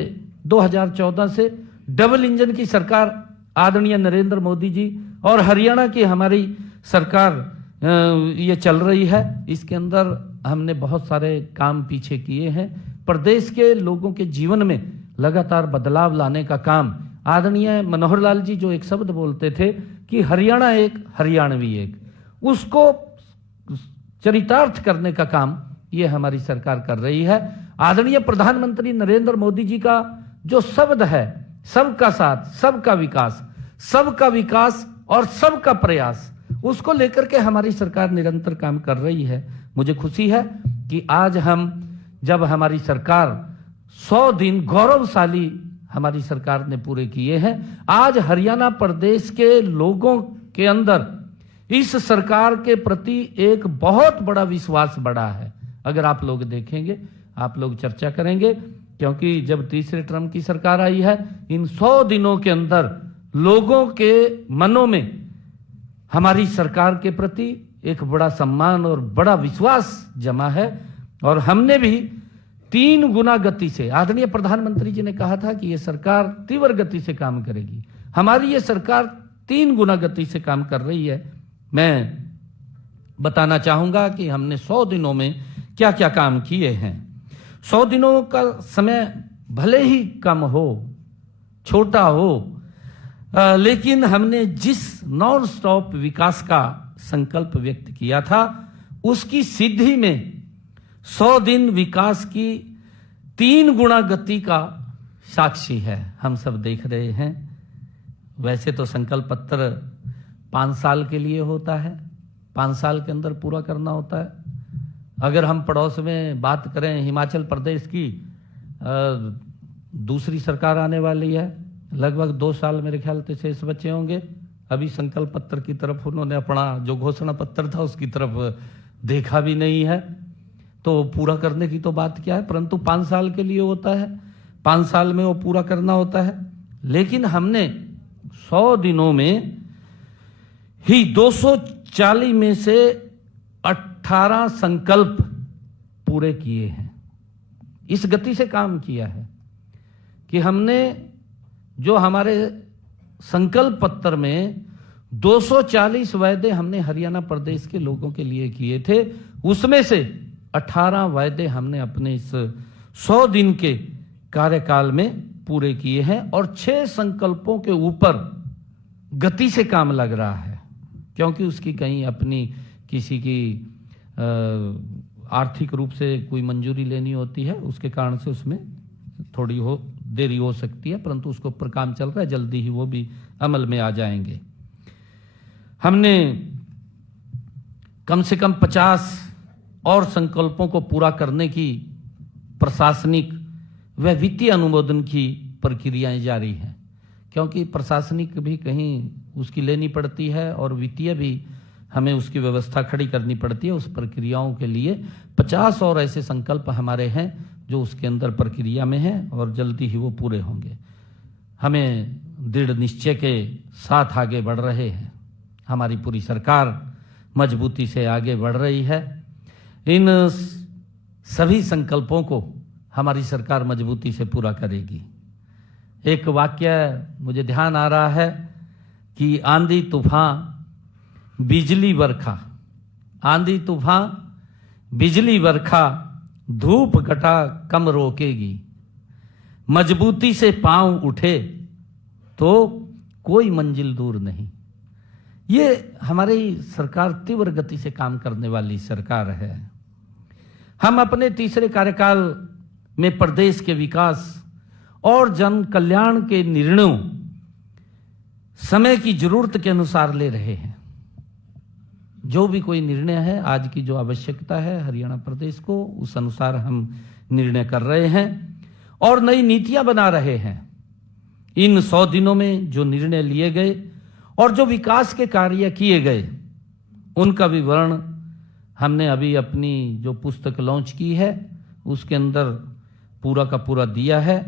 2014 से डबल इंजन की सरकार आदरणीय नरेंद्र मोदी जी और हरियाणा की हमारी सरकार ये चल रही है, इसके अंदर हमने बहुत सारे काम पीछे किए हैं। प्रदेश के लोगों के जीवन में लगातार बदलाव लाने का काम, आदरणीय मनोहर लाल जी जो एक शब्द बोलते थे कि हरियाणा एक हरियाणवी एक, उसको चरितार्थ करने का काम ये हमारी सरकार कर रही है। आदरणीय प्रधानमंत्री नरेंद्र मोदी जी का जो शब्द है, सबका साथ सबका विकास और सबका प्रयास, उसको लेकर के हमारी सरकार निरंतर काम कर रही है। मुझे खुशी है कि आज हम, जब हमारी सरकार 100 दिन गौरवशाली हमारी सरकार ने पूरे किए हैं, आज हरियाणा प्रदेश के लोगों के अंदर इस सरकार के प्रति एक बहुत बड़ा विश्वास बढ़ा है। अगर आप लोग देखेंगे, आप लोग चर्चा करेंगे, क्योंकि जब तीसरे टर्म की सरकार आई है, इन 100 दिनों के अंदर लोगों के मनों में हमारी सरकार के प्रति एक बड़ा सम्मान और बड़ा विश्वास जमा है। और हमने भी 3 गुना गति से, आदरणीय प्रधानमंत्री जी ने कहा था कि यह सरकार तीव्र गति से काम करेगी, हमारी ये सरकार 3 गुना गति से काम कर रही है। मैं बताना चाहूंगा कि हमने 100 दिनों में क्या क्या काम किए हैं। 100 दिनों का समय भले ही कम हो, छोटा हो, लेकिन हमने जिस नॉन स्टॉप विकास का संकल्प व्यक्त किया था, उसकी सिद्धि में 100 दिन विकास की 3 गुना गति का साक्षी है। हम सब देख रहे हैं। वैसे तो संकल्प पत्र 5 साल के लिए होता है, 5 साल के अंदर पूरा करना होता है। अगर हम पड़ोस में बात करें हिमाचल प्रदेश की, दूसरी सरकार आने वाली है, लगभग 2 साल मेरे ख्याल से शेष बचे होंगे। अभी संकल्प पत्र की तरफ उन्होंने अपना जो घोषणा पत्र था उसकी तरफ देखा भी नहीं है, तो पूरा करने की तो बात क्या है, परंतु 5 साल के लिए होता है, 5 साल में वो पूरा करना होता है। लेकिन हमने 100 दिनों में ही 240 में से 18 संकल्प पूरे किए हैं। इस गति से काम किया है कि हमने जो हमारे संकल्प पत्र में 240 वायदे हमने हरियाणा प्रदेश के लोगों के लिए किए थे, उसमें से 18 वायदे हमने अपने इस 100 दिन के कार्यकाल में पूरे किए हैं। और 6 संकल्पों के ऊपर गति से काम लग रहा है, क्योंकि उसकी कहीं अपनी किसी की आर्थिक रूप से कोई मंजूरी लेनी होती है, उसके कारण से उसमें थोड़ी देरी हो सकती है, परंतु उसके ऊपर काम चल रहा है, जल्दी ही वो भी अमल में आ जाएंगे। हमने कम से कम 50 और संकल्पों को पूरा करने की प्रशासनिक व वित्तीय अनुमोदन की प्रक्रियाएं जारी हैं, क्योंकि प्रशासनिक भी कहीं उसकी लेनी पड़ती है और वित्तीय भी हमें उसकी व्यवस्था खड़ी करनी पड़ती है। उस प्रक्रियाओं के लिए 50 और ऐसे संकल्प हमारे हैं जो उसके अंदर प्रक्रिया में हैं और जल्दी ही वो पूरे होंगे। हमें दृढ़ निश्चय के साथ आगे बढ़ रहे हैं। हमारी पूरी सरकार मजबूती से आगे बढ़ रही है। इन सभी संकल्पों को हमारी सरकार मजबूती से पूरा करेगी। एक वाक्य मुझे ध्यान आ रहा है कि आंधी तूफान बिजली बरखा, आंधी तूफान बिजली बरखा धूप घटा कम रोकेगी, मजबूती से पांव उठे तो कोई मंजिल दूर नहीं। ये हमारी सरकार तीव्र गति से काम करने वाली सरकार है। हम अपने तीसरे कार्यकाल में प्रदेश के विकास और जन कल्याण के निर्णयों समय की जरूरत के अनुसार ले रहे हैं। जो भी कोई निर्णय है, आज की जो आवश्यकता है हरियाणा प्रदेश को, उस अनुसार हम निर्णय कर रहे हैं और नई नीतियां बना रहे हैं। इन 100 दिनों में जो निर्णय लिए गए और जो विकास के कार्य किए गए, उनका विवरण हमने अभी अपनी जो पुस्तक लॉन्च की है उसके अंदर पूरा का पूरा दिया है।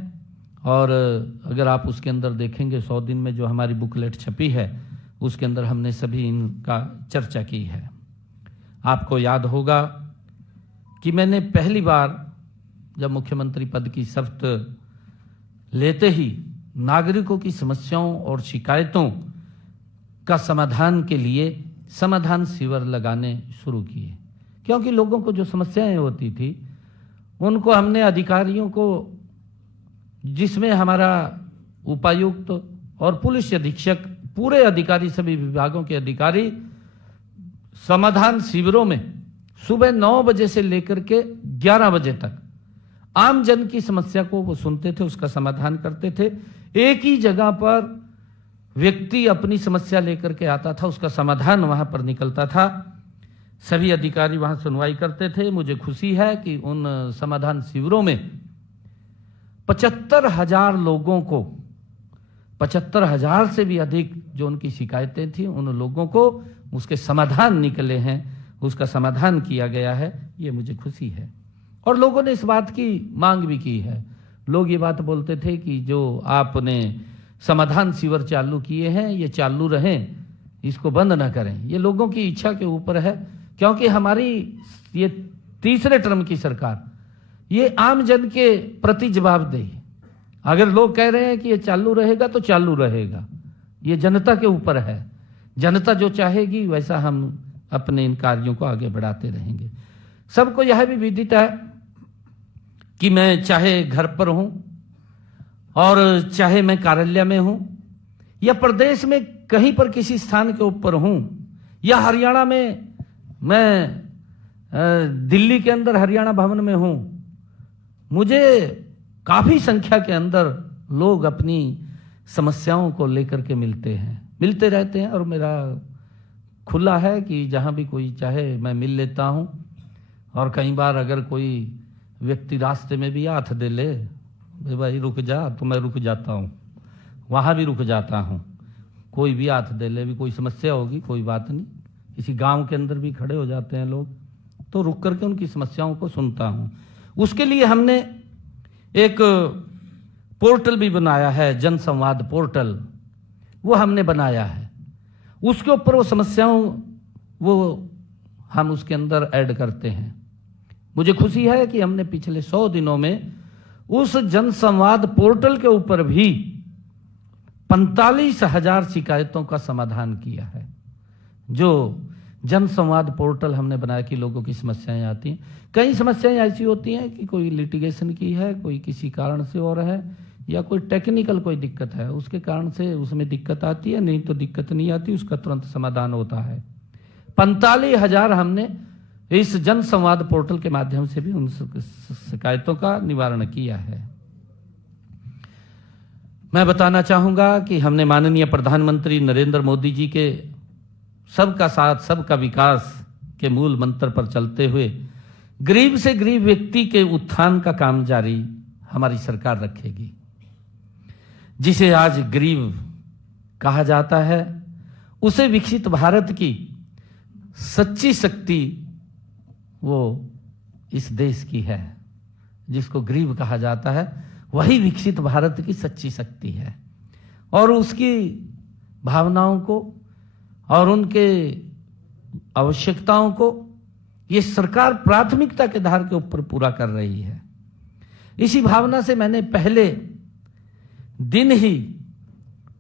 और अगर आप उसके अंदर देखेंगे 100 दिन में जो हमारी बुकलेट छपी है उसके अंदर हमने सभी इनका चर्चा की है। आपको याद होगा कि मैंने पहली बार जब मुख्यमंत्री पद की शपथ लेते ही नागरिकों की समस्याओं और शिकायतों का समाधान के लिए समाधान शिविर लगाने शुरू किए, क्योंकि लोगों को जो समस्याएं होती थी उनको हमने अधिकारियों को, जिसमें हमारा उपायुक्त और पुलिस अधीक्षक, पूरे अधिकारी, सभी विभागों के अधिकारी समाधान शिविरों में सुबह 9 बजे से लेकर के 11 बजे तक आम जन की समस्या को वो सुनते थे, उसका समाधान करते थे। एक ही जगह पर व्यक्ति अपनी समस्या लेकर के आता था, उसका समाधान वहां पर निकलता था। सभी अधिकारी वहां सुनवाई करते थे। मुझे खुशी है कि उन समाधान शिविरों में 75,000 लोगों को, 75,000 से भी अधिक जो उनकी शिकायतें थी, उन लोगों को उसके समाधान निकले हैं, उसका समाधान किया गया है। ये मुझे खुशी है। और लोगों ने इस बात की मांग भी की है। लोग ये बात बोलते थे कि जो आपने समाधान शिविर चालू किए हैं ये चालू रहें, इसको बंद ना करें। ये लोगों की इच्छा के ऊपर है, क्योंकि हमारी ये तीसरे टर्म की सरकार ये आम जन के प्रति जवाबदेही। अगर लोग कह रहे हैं कि ये चालू रहेगा तो चालू रहेगा, ये जनता के ऊपर है। जनता जो चाहेगी वैसा हम अपने इन कार्यों को आगे बढ़ाते रहेंगे। सबको यह भी विदित है कि मैं चाहे घर पर हूं और चाहे मैं कार्यालय में हूं या प्रदेश में कहीं पर किसी स्थान के ऊपर हूं या हरियाणा में, मैं दिल्ली के अंदर हरियाणा भवन में हूं, मुझे काफी संख्या के अंदर लोग अपनी समस्याओं को लेकर के मिलते रहते हैं। और मेरा खुला है कि जहां भी कोई चाहे मैं मिल लेता हूं। और कई बार अगर कोई व्यक्ति रास्ते में भी हाथ दे ले, भाई रुक जा, तो मैं रुक जाता हूं, वहां भी रुक जाता हूं। कोई भी हाथ दे ले, भी कोई समस्या होगी, कोई बात नहीं, किसी गांव के अंदर भी खड़े हो जाते हैं लोग, तो रुक करके उनकी समस्याओं को सुनता हूं। उसके लिए हमने एक पोर्टल भी बनाया है, जन संवाद पोर्टल, वो हमने बनाया है। उसके ऊपर वो समस्याओं वो हम उसके अंदर ऐड करते हैं। मुझे खुशी है कि हमने पिछले 100 दिनों में उस जन संवाद पोर्टल के ऊपर भी 45,000 शिकायतों का समाधान किया है। जो जन संवाद पोर्टल हमने बनाया कि लोगों की समस्याएं आती हैं। कई समस्याएं ऐसी होती हैं कि कोई लिटिगेशन की है, कोई किसी कारण से हो रहा है, या कोई टेक्निकल कोई दिक्कत है, उसके कारण से उसमें दिक्कत आती है, नहीं तो दिक्कत नहीं आती, उसका तुरंत समाधान होता है। 45,000 हमने इस जन संवाद पोर्टल के माध्यम से भी उन शिकायतों का निवारण किया है। मैं बताना चाहूंगा कि हमने माननीय प्रधानमंत्री नरेंद्र मोदी जी के सबका साथ सबका विकास के मूल मंत्र पर चलते हुए गरीब से गरीब व्यक्ति के उत्थान का काम जारी हमारी सरकार रखेगी। जिसे आज गरीब कहा जाता है, उसे विकसित भारत की सच्ची शक्ति वो इस देश की है। जिसको गरीब कहा जाता है वही विकसित भारत की सच्ची शक्ति है, और उसकी भावनाओं को और उनके आवश्यकताओं को ये सरकार प्राथमिकता के आधार के ऊपर पूरा कर रही है। इसी भावना से मैंने पहले दिन ही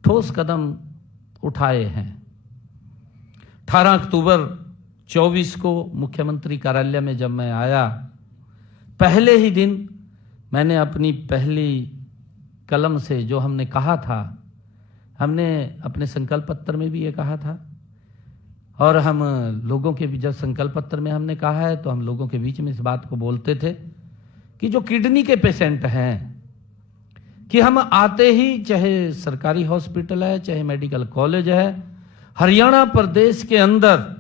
ठोस कदम उठाए हैं। 18 अक्टूबर 24 को मुख्यमंत्री कार्यालय में जब मैं आया, पहले ही दिन मैंने अपनी पहली कलम से जो हमने कहा था, हमने अपने संकल्प पत्र में भी ये कहा था, और हम लोगों के जब संकल्प पत्र में हमने कहा है तो हम लोगों के बीच में इस बात को बोलते थे कि जो किडनी के पेशेंट हैं, कि हम आते ही, चाहे सरकारी हॉस्पिटल है चाहे मेडिकल कॉलेज है, हरियाणा प्रदेश के अंदर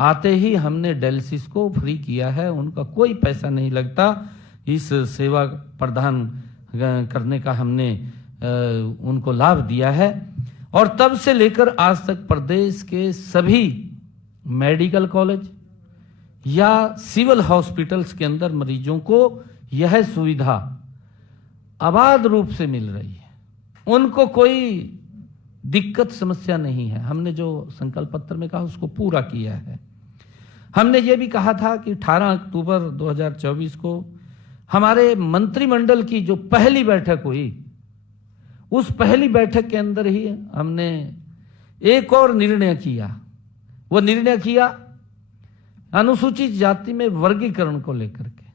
आते ही हमने डायलिसिस को फ्री किया है। उनका कोई पैसा नहीं लगता। इस सेवा प्रदान करने का हमने उनको लाभ दिया है, और तब से लेकर आज तक प्रदेश के सभी मेडिकल कॉलेज या सिविल हॉस्पिटल्स के अंदर मरीजों को यह सुविधा अबाध रूप से मिल रही है। उनको कोई दिक्कत समस्या नहीं है। हमने जो संकल्प पत्र में कहा उसको पूरा किया है। हमने ये भी कहा था कि 18 अक्टूबर 2024 को हमारे मंत्रिमंडल की जो पहली बैठक हुई, उस पहली बैठक के अंदर ही हमने एक और निर्णय किया। वो निर्णय किया अनुसूचित जाति में वर्गीकरण को लेकर के,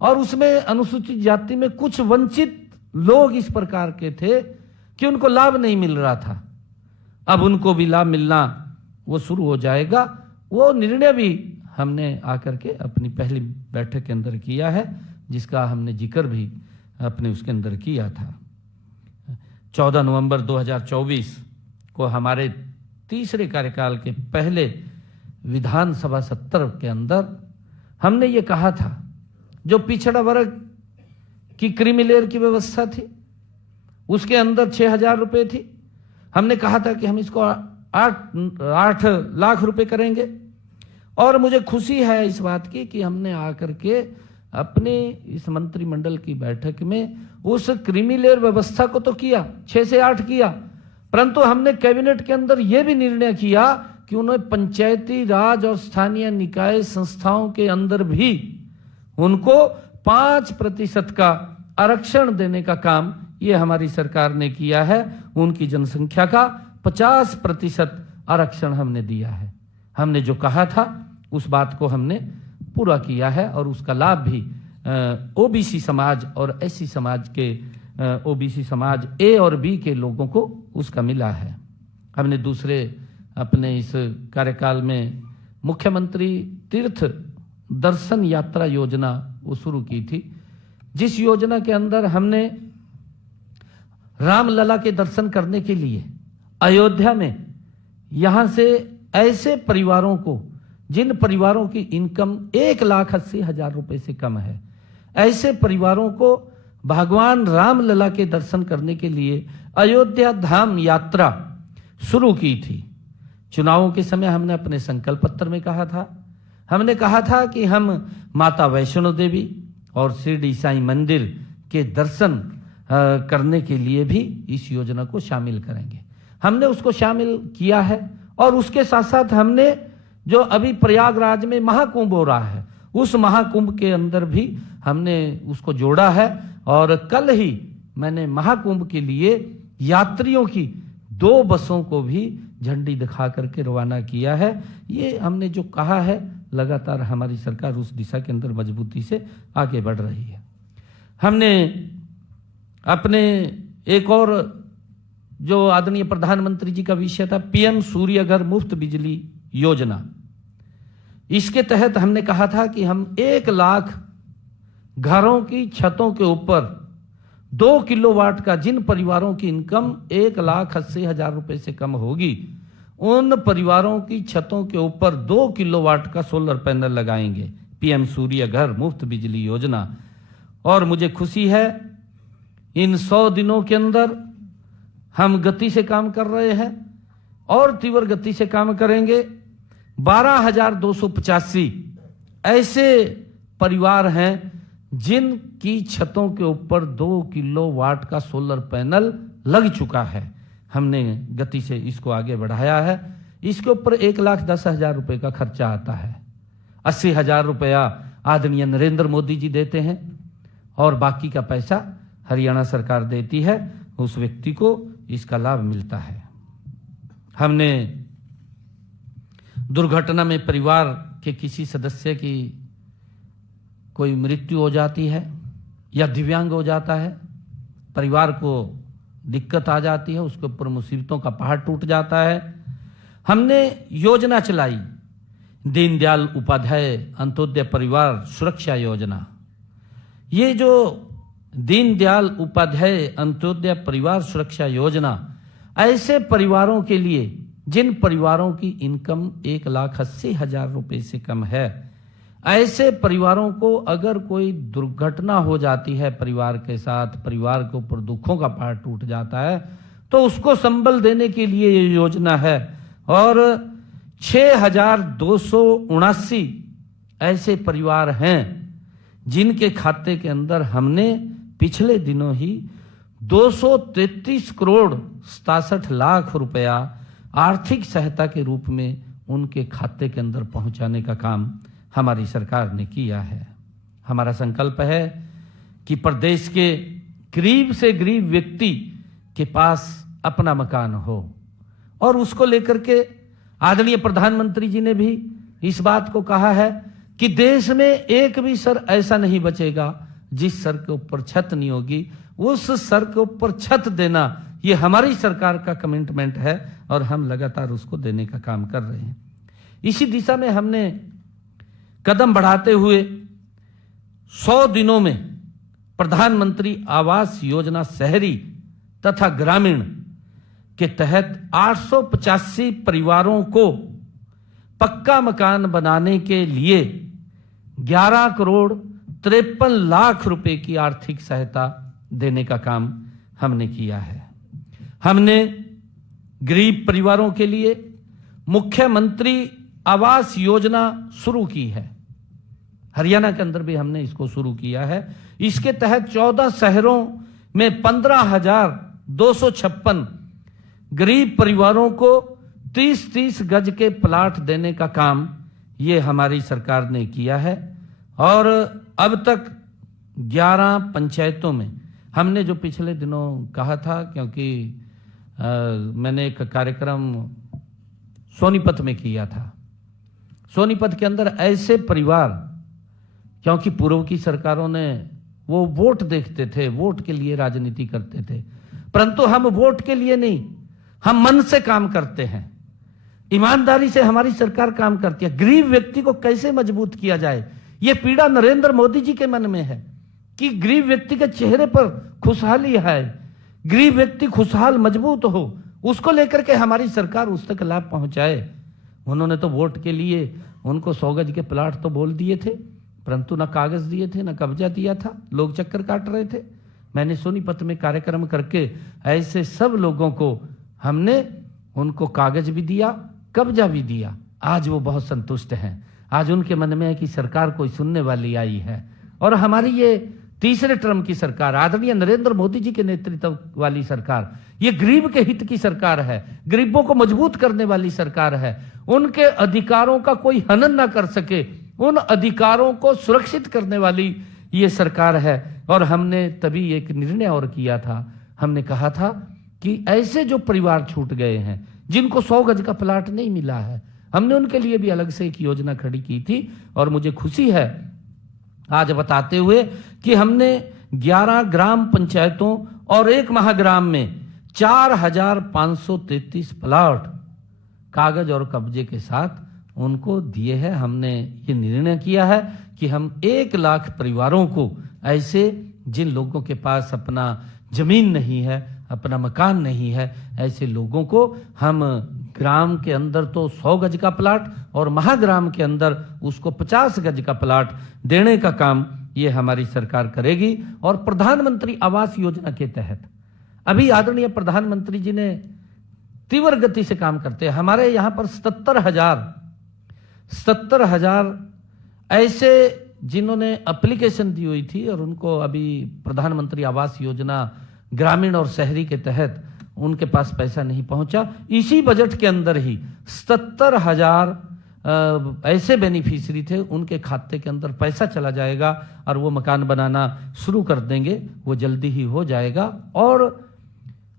और उसमें अनुसूचित जाति में कुछ वंचित लोग इस प्रकार के थे कि उनको लाभ नहीं मिल रहा था। अब उनको भी लाभ मिलना वो शुरू हो जाएगा। वो निर्णय भी हमने आकर के अपनी पहली बैठक के अंदर किया है, जिसका हमने जिक्र भी अपने उसके अंदर किया था। 14 नवंबर 2024 को हमारे तीसरे कार्यकाल के पहले विधानसभा सत्र के अंदर हमने ये कहा था, जो पिछड़ा वर्ग की क्रीमी की व्यवस्था थी उसके अंदर 6,000 रुपए थी। हमने कहा था कि हम इसको 8 लाख रुपए करेंगे, और मुझे खुशी है इस बात की कि हमने आकर के अपने इस मंत्रिमंडल की बैठक में उस क्रीमी लेयर व्यवस्था को तो किया, 6 से 8 किया, परंतु हमने कैबिनेट के अंदर यह भी निर्णय किया कि उन्हें पंचायती राज और स्थानीय निकाय संस्थाओं के अंदर भी उनको 5% का आरक्षण देने का काम ये हमारी सरकार ने किया है। उनकी जनसंख्या का 50% आरक्षण हमने दिया है। हमने जो कहा था उस बात को हमने पूरा किया है, और उसका लाभ भी ओबीसी समाज और एससी समाज के ओबीसी समाज ए और बी के लोगों को उसका मिला है। हमने दूसरे अपने इस कार्यकाल में मुख्यमंत्री तीर्थ दर्शन यात्रा योजना वो शुरू की थी, जिस योजना के अंदर हमने रामलला के दर्शन करने के लिए अयोध्या में यहां से ऐसे परिवारों को, जिन परिवारों की इनकम 1,80,000 रुपए से कम है, ऐसे परिवारों को भगवान रामलला के दर्शन करने के लिए अयोध्या धाम यात्रा शुरू की थी। चुनावों के समय हमने अपने संकल्प पत्र में कहा था, हमने कहा था कि हम माता वैष्णो देवी और शिरडी साईं मंदिर के दर्शन करने के लिए भी इस योजना को शामिल करेंगे। हमने उसको शामिल किया है, और उसके साथ साथ हमने जो अभी प्रयागराज में महाकुंभ हो रहा है, उस महाकुंभ के अंदर भी हमने उसको जोड़ा है। और कल ही मैंने महाकुंभ के लिए यात्रियों की 2 बसों को भी झंडी दिखा करके रवाना किया है। ये हमने जो कहा है, लगातार हमारी सरकार उस दिशा के अंदर मजबूती से आगे बढ़ रही है। हमने अपने एक और जो आदरणीय प्रधानमंत्री जी का विषय था, पीएम सूर्य घर मुफ्त बिजली योजना, इसके तहत हमने कहा था कि हम 1 लाख घरों की छतों के ऊपर 2 किलोवाट का, जिन परिवारों की इनकम 1,80,000 रुपए से कम होगी, उन परिवारों की छतों के ऊपर 2 किलोवाट का सोलर पैनल लगाएंगे। पीएम सूर्य घर मुफ्त बिजली योजना। और मुझे खुशी है इन 100 दिनों के अंदर हम गति से काम कर रहे हैं और तीव्र गति से काम करेंगे। 12,285 ऐसे परिवार हैं जिनकी छतों के ऊपर 2 किलोवाट का सोलर पैनल लग चुका है। हमने गति से इसको आगे बढ़ाया है। इसके ऊपर 1,10,000 रुपए का खर्चा आता है। 80,000 रुपया आदरणीय नरेंद्र मोदी जी देते हैं और बाकी का पैसा हरियाणा सरकार देती है। उस व्यक्ति को इसका लाभ मिलता है। हमने दुर्घटना में परिवार के किसी सदस्य की कोई मृत्यु हो जाती है या दिव्यांग हो जाता है, परिवार को दिक्कत आ जाती है, उसके ऊपर मुसीबतों का पहाड़ टूट जाता है, हमने योजना चलाई दीनदयाल उपाध्याय अंत्योदय परिवार सुरक्षा योजना। ये जो दीनदयाल उपाध्याय अंत्योदय परिवार सुरक्षा योजना ऐसे परिवारों के लिए जिन परिवारों की इनकम 1,80,000 रुपए से कम है, ऐसे परिवारों को अगर कोई दुर्घटना हो जाती है परिवार के साथ, परिवार के ऊपर दुखों का पहाड़ टूट जाता है, तो उसको संबल देने के लिए ये योजना है। और 6,279 ऐसे परिवार हैं जिनके खाते के अंदर हमने पिछले दिनों ही 233 करोड़ 67 लाख रुपया आर्थिक सहायता के रूप में उनके खाते के अंदर पहुंचाने का काम हमारी सरकार ने किया है। हमारा संकल्प है कि प्रदेश के गरीब से गरीब व्यक्ति के पास अपना मकान हो और उसको लेकर के आदरणीय प्रधानमंत्री जी ने भी इस बात को कहा है कि देश में एक भी सर ऐसा नहीं बचेगा जिस सर के ऊपर छत नहीं होगी। उस सर के ऊपर छत देना ये हमारी सरकार का कमिटमेंट है और हम लगातार उसको देने का काम कर रहे हैं। इसी दिशा में हमने कदम बढ़ाते हुए 100 दिनों में प्रधानमंत्री आवास योजना शहरी तथा ग्रामीण के तहत 885 परिवारों को पक्का मकान बनाने के लिए 11 करोड़ 53 लाख रुपए की आर्थिक सहायता देने का काम हमने किया है। हमने गरीब परिवारों के लिए मुख्यमंत्री आवास योजना शुरू की है। हरियाणा के अंदर भी हमने इसको शुरू किया है। इसके तहत 14 शहरों में 15,256 गरीब परिवारों को 30-30 गज के प्लाट देने का काम ये हमारी सरकार ने किया है। और अब तक 11 पंचायतों में हमने जो पिछले दिनों कहा था, क्योंकि मैंने एक कार्यक्रम सोनीपत में किया था। सोनीपत के अंदर ऐसे परिवार, क्योंकि पूर्व की सरकारों ने वो वोट देखते थे, वोट के लिए राजनीति करते थे, परंतु हम वोट के लिए नहीं, हम मन से काम करते हैं, ईमानदारी से हमारी सरकार काम करती है। गरीब व्यक्ति को कैसे मजबूत किया जाए, ये पीड़ा नरेंद्र मोदी जी के मन में है कि गरीब व्यक्ति के चेहरे पर खुशहाली है, गरीब व्यक्ति खुशहाल मजबूत हो, उसको लेकर के हमारी सरकार उस तक लाभ पहुंचाए। उन्होंने तो वोट के लिए उनको 100 गज के प्लाट तो बोल दिए थे, परंतु ना कागज दिए थे, ना कब्जा दिया था, लोग चक्कर काट रहे थे। मैंने सोनीपत में कार्यक्रम करके ऐसे सब लोगों को हमने उनको कागज भी दिया, कब्जा भी दिया। आज वो बहुत संतुष्ट हैं। आज उनके मन में है कि सरकार कोई सुनने वाली आई है। और हमारी ये तीसरे टर्म की सरकार, आदरणीय नरेंद्र मोदी जी के नेतृत्व वाली सरकार, ये गरीब के हित की सरकार है, गरीबों को मजबूत करने वाली सरकार है। उनके अधिकारों का कोई हनन ना कर सके, उन अधिकारों को सुरक्षित करने वाली ये सरकार है। और हमने तभी एक निर्णय और किया था, हमने कहा था कि ऐसे जो परिवार छूट गए हैं, जिनको 100 गज का प्लाट नहीं मिला है, हमने उनके लिए भी अलग से एक योजना खड़ी की थी। और मुझे खुशी है आज बताते हुए कि हमने 11 ग्राम पंचायतों और 1 महाग्राम में 4,533 प्लाट कागज और कब्जे के साथ उनको दिए हैं। हमने ये निर्णय किया है कि हम 1 लाख परिवारों को, ऐसे जिन लोगों के पास अपना जमीन नहीं है, अपना मकान नहीं है, ऐसे लोगों को हम ग्राम के अंदर तो 100 गज का प्लाट और महाग्राम के अंदर उसको 50 गज का प्लाट देने का काम ये हमारी सरकार करेगी। और प्रधानमंत्री आवास योजना के तहत अभी आदरणीय प्रधानमंत्री जी ने तीव्र गति से काम करते हैं। हमारे यहाँ पर 77,000 ऐसे जिन्होंने एप्लीकेशन दी हुई थी और उनको अभी प्रधानमंत्री आवास योजना ग्रामीण और शहरी के तहत उनके पास पैसा नहीं पहुंचा। इसी बजट के अंदर ही 77,000 ऐसे बेनिफिशियरी थे, उनके खाते के अंदर पैसा चला जाएगा और वो मकान बनाना शुरू कर देंगे, वो जल्दी ही हो जाएगा। और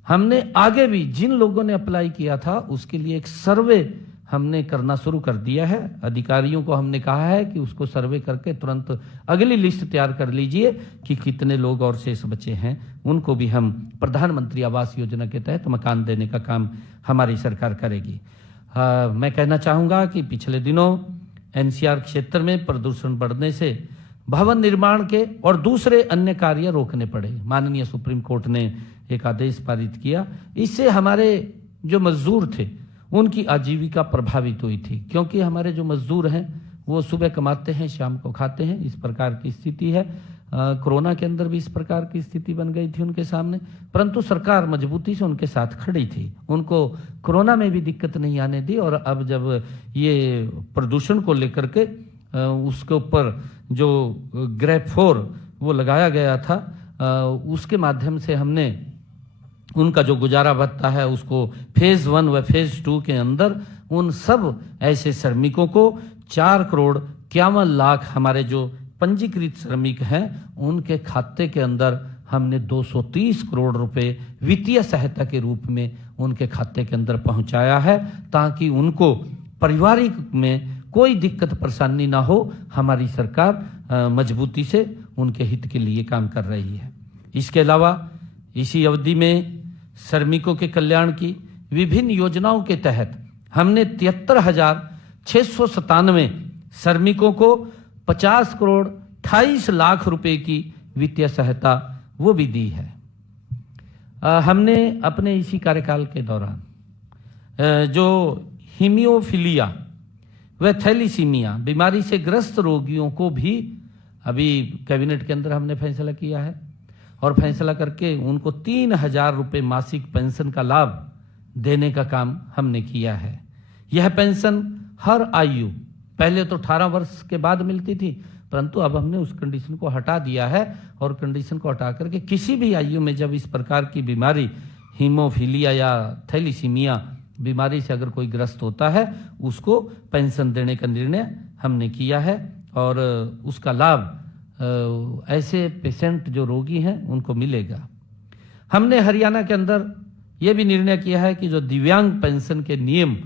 हमने आगे भी जिन लोगों ने अप्लाई किया था उसके लिए एक सर्वे हमने करना शुरू कर दिया है। अधिकारियों को हमने कहा है कि उसको सर्वे करके तुरंत अगली लिस्ट तैयार कर लीजिए कि कितने लोग और शेष बचे हैं, उनको भी हम प्रधानमंत्री आवास योजना के तहत मकान देने का काम हमारी सरकार करेगी। मैं कहना चाहूँगा कि पिछले दिनों एनसीआर क्षेत्र में प्रदूषण बढ़ने से भवन निर्माण के और दूसरे अन्य कार्य रोकने पड़े। माननीय सुप्रीम कोर्ट ने एक आदेश पारित किया। इससे हमारे जो मजदूर थे उनकी आजीविका प्रभावित हुई थी, क्योंकि हमारे जो मजदूर हैं वो सुबह कमाते हैं, शाम को खाते हैं, इस प्रकार की स्थिति है। कोरोना के अंदर भी इस प्रकार की स्थिति बन गई थी उनके सामने, परंतु सरकार मजबूती से उनके साथ खड़ी थी, उनको कोरोना में भी दिक्कत नहीं आने दी। और अब जब ये प्रदूषण को लेकर के उसके ऊपर जो ग्रेड 4 वो लगाया गया था, उसके माध्यम से हमने उनका जो गुजारा भत्ता है उसको फेज 1 व फेज 2 के अंदर उन सब ऐसे श्रमिकों को 4,51,00,000 हमारे जो पंजीकृत श्रमिक हैं उनके खाते के अंदर हमने 230 करोड़ रुपए वित्तीय सहायता के रूप में उनके खाते के अंदर पहुंचाया है, ताकि उनको पारिवारिक में कोई दिक्कत परेशानी ना हो। हमारी सरकार मजबूती से उनके हित के लिए काम कर रही है। इसके अलावा इसी अवधि में श्रमिकों के कल्याण की विभिन्न योजनाओं के तहत हमने 73,697 श्रमिकों को 50 करोड़ 28 लाख रुपए की वित्तीय सहायता वो भी दी है। हमने अपने इसी कार्यकाल के दौरान जो हीमोफीलिया व थैलीसीमिया बीमारी से ग्रस्त रोगियों को भी अभी कैबिनेट के अंदर हमने फैसला किया है और फैसला करके उनको 3,000 रुपये मासिक पेंशन का लाभ देने का काम हमने किया है। यह पेंशन हर आयु, पहले तो 18 वर्ष के बाद मिलती थी, परंतु अब हमने उस कंडीशन को हटा दिया है और कंडीशन को हटा करके किसी भी आयु में जब इस प्रकार की बीमारी हीमोफीलिया या थैलीसीमिया बीमारी से अगर कोई ग्रस्त होता है उसको पेंशन देने का निर्णय हमने किया है और उसका लाभ ऐसे पेशेंट जो रोगी हैं उनको मिलेगा। हमने हरियाणा के अंदर यह भी निर्णय किया है कि जो दिव्यांग पेंशन के नियम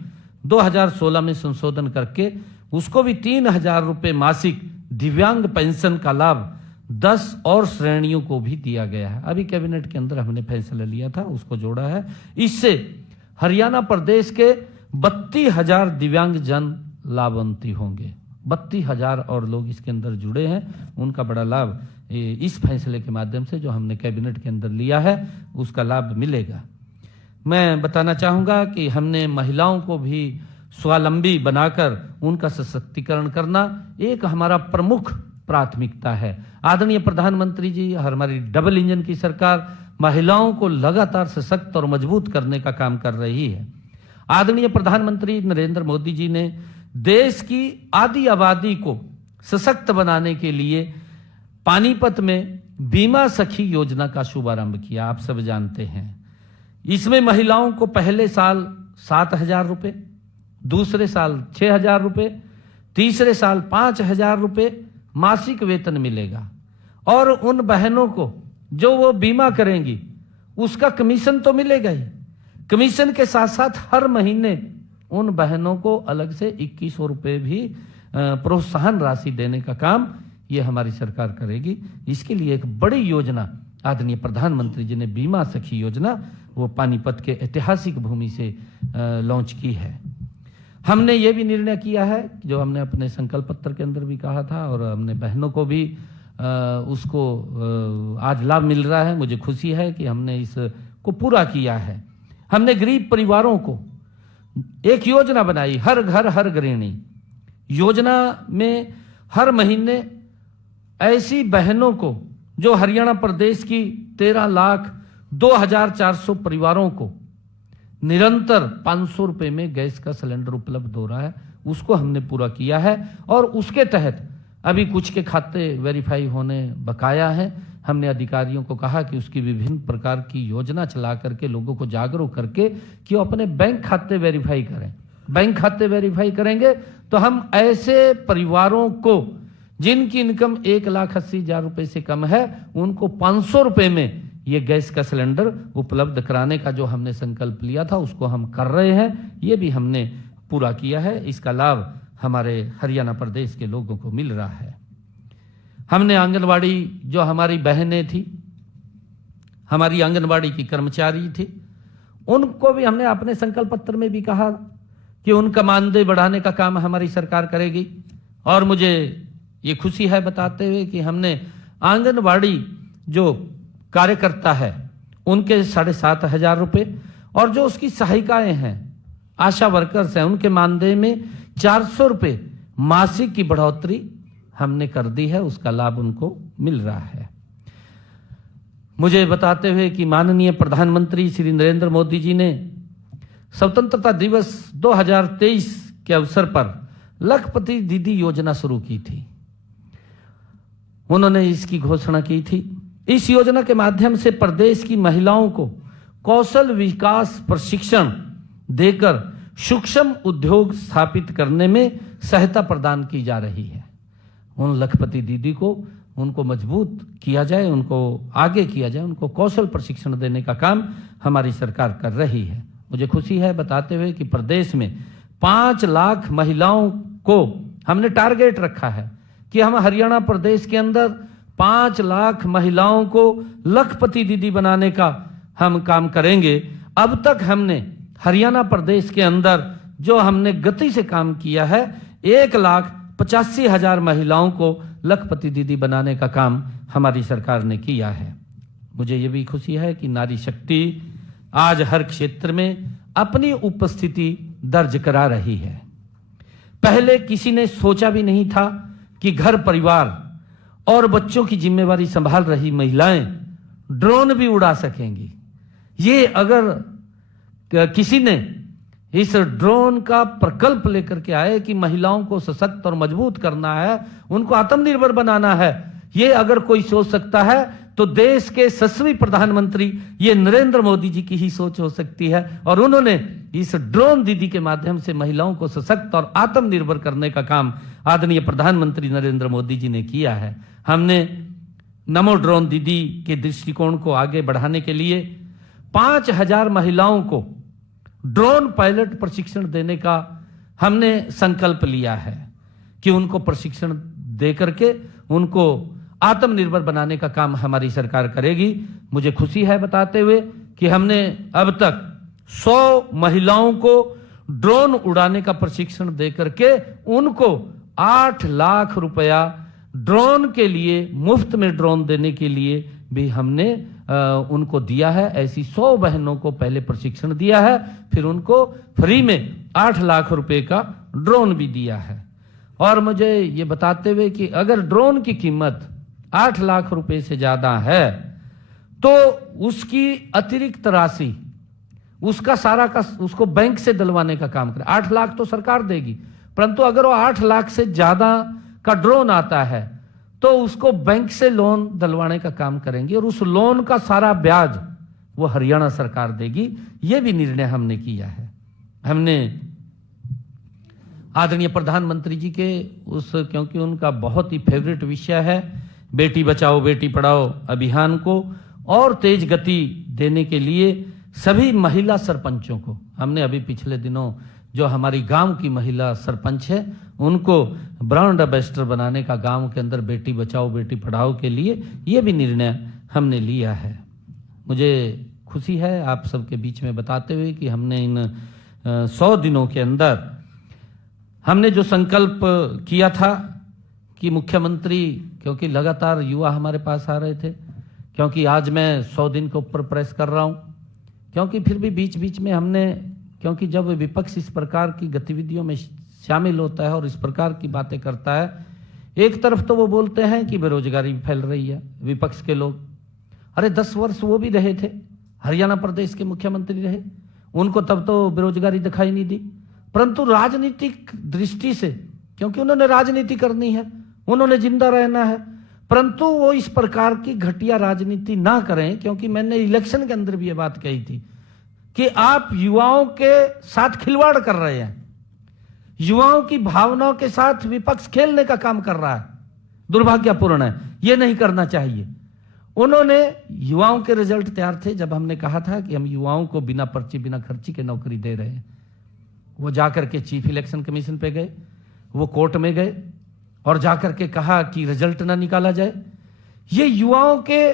2016 में संशोधन करके उसको भी 3,000 रुपये मासिक दिव्यांग पेंशन का लाभ 10 और श्रेणियों को भी दिया गया है। अभी कैबिनेट के अंदर हमने फैसला लिया था, उसको जोड़ा है। इससे हरियाणा प्रदेश के 32,000 दिव्यांग जन लाभान्वित होंगे। 32,000 और लोग इसके अंदर जुड़े हैं, उनका बड़ा लाभ इस फैसले के माध्यम से जो हमने कैबिनेट के अंदर लिया है उसका लाभ मिलेगा। मैं बताना चाहूँगा कि हमने महिलाओं को भी स्वावलंबी बनाकर उनका सशक्तिकरण करना एक हमारा प्रमुख प्राथमिकता है। आदरणीय प्रधानमंत्री जी, हमारी डबल इंजन की सरकार महिलाओं को लगातार सशक्त और मजबूत करने का काम कर रही है। आदरणीय प्रधानमंत्री नरेंद्र मोदी जी ने देश की आधी आबादी को सशक्त बनाने के लिए पानीपत में बीमा सखी योजना का शुभारंभ किया। आप सब जानते हैं इसमें महिलाओं को पहले साल 7,000 रुपये, दूसरे साल 6,000 रुपये, तीसरे साल 5,000 रुपये मासिक वेतन मिलेगा और उन बहनों को जो वो बीमा करेंगी उसका कमीशन तो मिलेगा ही। कमीशन के साथ साथ हर महीने उन बहनों को अलग से 2,100 रुपये भी प्रोत्साहन राशि देने का काम ये हमारी सरकार करेगी। इसके लिए एक बड़ी योजना आदरणीय प्रधानमंत्री जी ने बीमा सखी योजना वो पानीपत के ऐतिहासिक भूमि से लॉन्च की है। हमने ये भी निर्णय किया है जो हमने अपने संकल्प पत्र के अंदर भी कहा था और हमने बहनों को भी उसको आज लाभ मिल रहा है। मुझे खुशी है कि हमने इसको पूरा किया है। हमने गरीब परिवारों को एक योजना बनाई, हर घर हर गृहिणी योजना में हर महीने ऐसी बहनों को जो हरियाणा प्रदेश की 13,02,400 परिवारों को निरंतर 500 रुपए में गैस का सिलेंडर उपलब्ध हो रहा है, उसको हमने पूरा किया है। और उसके तहत अभी कुछ के खाते वेरीफाई होने बकाया है। हमने अधिकारियों को कहा कि उसकी विभिन्न प्रकार की योजना चला करके लोगों को जागरूक करके कि वो अपने बैंक खाते वेरीफाई करें। बैंक खाते वेरीफाई करेंगे तो हम ऐसे परिवारों को जिनकी इनकम 1,80,000 रुपए से कम है, उनको 500 रुपए में ये गैस का सिलेंडर उपलब्ध कराने का जो हमने संकल्प लिया था उसको हम कर रहे हैं। ये भी हमने पूरा किया है। इसका लाभ हमारे हरियाणा प्रदेश के लोगों को मिल रहा है। हमने आंगनवाड़ी जो हमारी बहनें थी, हमारी आंगनवाड़ी की कर्मचारी थी, उनको भी हमने अपने संकल्प पत्र में भी कहा कि उनका मानदेय बढ़ाने का काम हमारी सरकार करेगी। और मुझे ये खुशी है बताते हुए कि हमने आंगनवाड़ी जो कार्यकर्ता है उनके 7,500 रुपए और जो उसकी सहायिकाएं हैं, आशा वर्कर्स हैं, उनके मानदेय में 400 रुपए मासिक की बढ़ोतरी हमने कर दी है। उसका लाभ उनको मिल रहा है। मुझे बताते हुए कि माननीय प्रधानमंत्री श्री नरेंद्र मोदी जी ने स्वतंत्रता दिवस 2023 के अवसर पर लखपति दीदी योजना शुरू की थी। उन्होंने इसकी घोषणा की थी। इस योजना के माध्यम से प्रदेश की महिलाओं को कौशल विकास प्रशिक्षण देकर सूक्ष्म उद्योग स्थापित करने में सहायता प्रदान की जा रही है। उन लखपति दीदी को उनको मजबूत किया जाए, उनको आगे किया जाए, उनको कौशल प्रशिक्षण देने का काम हमारी सरकार कर रही है। मुझे खुशी है बताते हुए कि प्रदेश में 5 लाख महिलाओं को हमने टारगेट रखा है कि हम हरियाणा प्रदेश के अंदर 5 लाख महिलाओं को लखपति दीदी बनाने का हम काम करेंगे। अब तक हमने हरियाणा प्रदेश के अंदर जो हमने गति से काम किया है, 1,85,000 महिलाओं को लखपति दीदी बनाने का काम हमारी सरकार ने किया है। मुझे ये भी खुशी है कि नारी शक्ति आज हर क्षेत्र में अपनी उपस्थिति दर्ज करा रही है। पहले किसी ने सोचा भी नहीं था कि घर परिवार और बच्चों की जिम्मेवारी संभाल रही महिलाएं ड्रोन भी उड़ा सकेंगी। ये अगर किसी ने इस ड्रोन का प्रकल्प लेकर के आए कि महिलाओं को सशक्त और मजबूत करना है, उनको आत्मनिर्भर बनाना है, ये अगर कोई सोच सकता है तो देश के यशस्वी प्रधानमंत्री ये नरेंद्र मोदी जी की ही सोच हो सकती है। और उन्होंने इस ड्रोन दीदी के माध्यम से महिलाओं को सशक्त और आत्मनिर्भर करने का काम आदरणीय प्रधानमंत्री नरेंद्र मोदी जी ने किया है। हमने नमो ड्रोन दीदी के दृष्टिकोण को आगे बढ़ाने के लिए 5,000 महिलाओं को ड्रोन पायलट प्रशिक्षण देने का हमने संकल्प लिया है कि उनको प्रशिक्षण दे करके उनको आत्मनिर्भर बनाने का काम हमारी सरकार करेगी। मुझे खुशी है बताते हुए कि हमने अब तक 100 महिलाओं को ड्रोन उड़ाने का प्रशिक्षण दे करके उनको 8 लाख रुपया ड्रोन के लिए, मुफ्त में ड्रोन देने के लिए भी हमने उनको दिया है। ऐसी 100 बहनों को पहले प्रशिक्षण दिया है, फिर उनको फ्री में 8 लाख रुपए का ड्रोन भी दिया है। और मुझे ये बताते हुए कि अगर ड्रोन की कीमत 8 लाख रुपए से ज्यादा है तो उसकी अतिरिक्त राशि उसका सारा का उसको बैंक से दिलवाने का काम करें। 8 लाख तो सरकार देगी, परंतु अगर वो 8 लाख से ज्यादा का ड्रोन आता है तो उसको बैंक से लोन दिलवाने का काम करेंगे और उस लोन का सारा ब्याज वो हरियाणा सरकार देगी। ये भी निर्णय हमने किया है। हमने आदरणीय प्रधानमंत्री जी के क्योंकि उनका बहुत ही फेवरेट विषय है बेटी बचाओ बेटी पढ़ाओ अभियान को और तेज गति देने के लिए सभी महिला सरपंचों को हमने अभी पिछले दिनों जो हमारी गांव की महिला सरपंच है उनको ब्रांड एम्बेसडर बनाने का गांव के अंदर बेटी बचाओ बेटी पढ़ाओ के लिए ये भी निर्णय हमने लिया है। मुझे खुशी है आप सबके बीच में बताते हुए कि हमने इन 100 दिनों के अंदर हमने जो संकल्प किया था कि मुख्यमंत्री, क्योंकि लगातार युवा हमारे पास आ रहे थे, क्योंकि आज मैं 100 दिन के ऊपर प्रेस कर रहा हूं, क्योंकि फिर भी बीच बीच में हमने, क्योंकि जब विपक्ष इस प्रकार की गतिविधियों में शामिल होता है और इस प्रकार की बातें करता है, एक तरफ तो वो बोलते हैं कि बेरोजगारी फैल रही है, विपक्ष के लोग, अरे 10 वर्ष वो भी रहे थे, हरियाणा प्रदेश के मुख्यमंत्री रहे, उनको तब तो बेरोजगारी दिखाई नहीं दी, परंतु राजनीतिक दृष्टि से, क्योंकि उन्होंने राजनीति करनी है, उन्होंने जिंदा रहना है, परंतु वो इस प्रकार की घटिया राजनीति ना करें, क्योंकि मैंने इलेक्शन के अंदर भी ये बात कही थी कि आप युवाओं के साथ खिलवाड़ कर रहे हैं, युवाओं की भावनाओं के साथ विपक्ष खेलने का काम कर रहा है, दुर्भाग्यपूर्ण है, ये नहीं करना चाहिए। उन्होंने, युवाओं के रिजल्ट तैयार थे जब हमने कहा था कि हम युवाओं को बिना पर्ची बिना खर्ची के नौकरी दे रहे हैं, वो जाकर के चीफ इलेक्शन कमीशन पे गए, वो कोर्ट में गए और जाकर के कहा कि रिजल्ट ना निकाला जाए। ये युवाओं के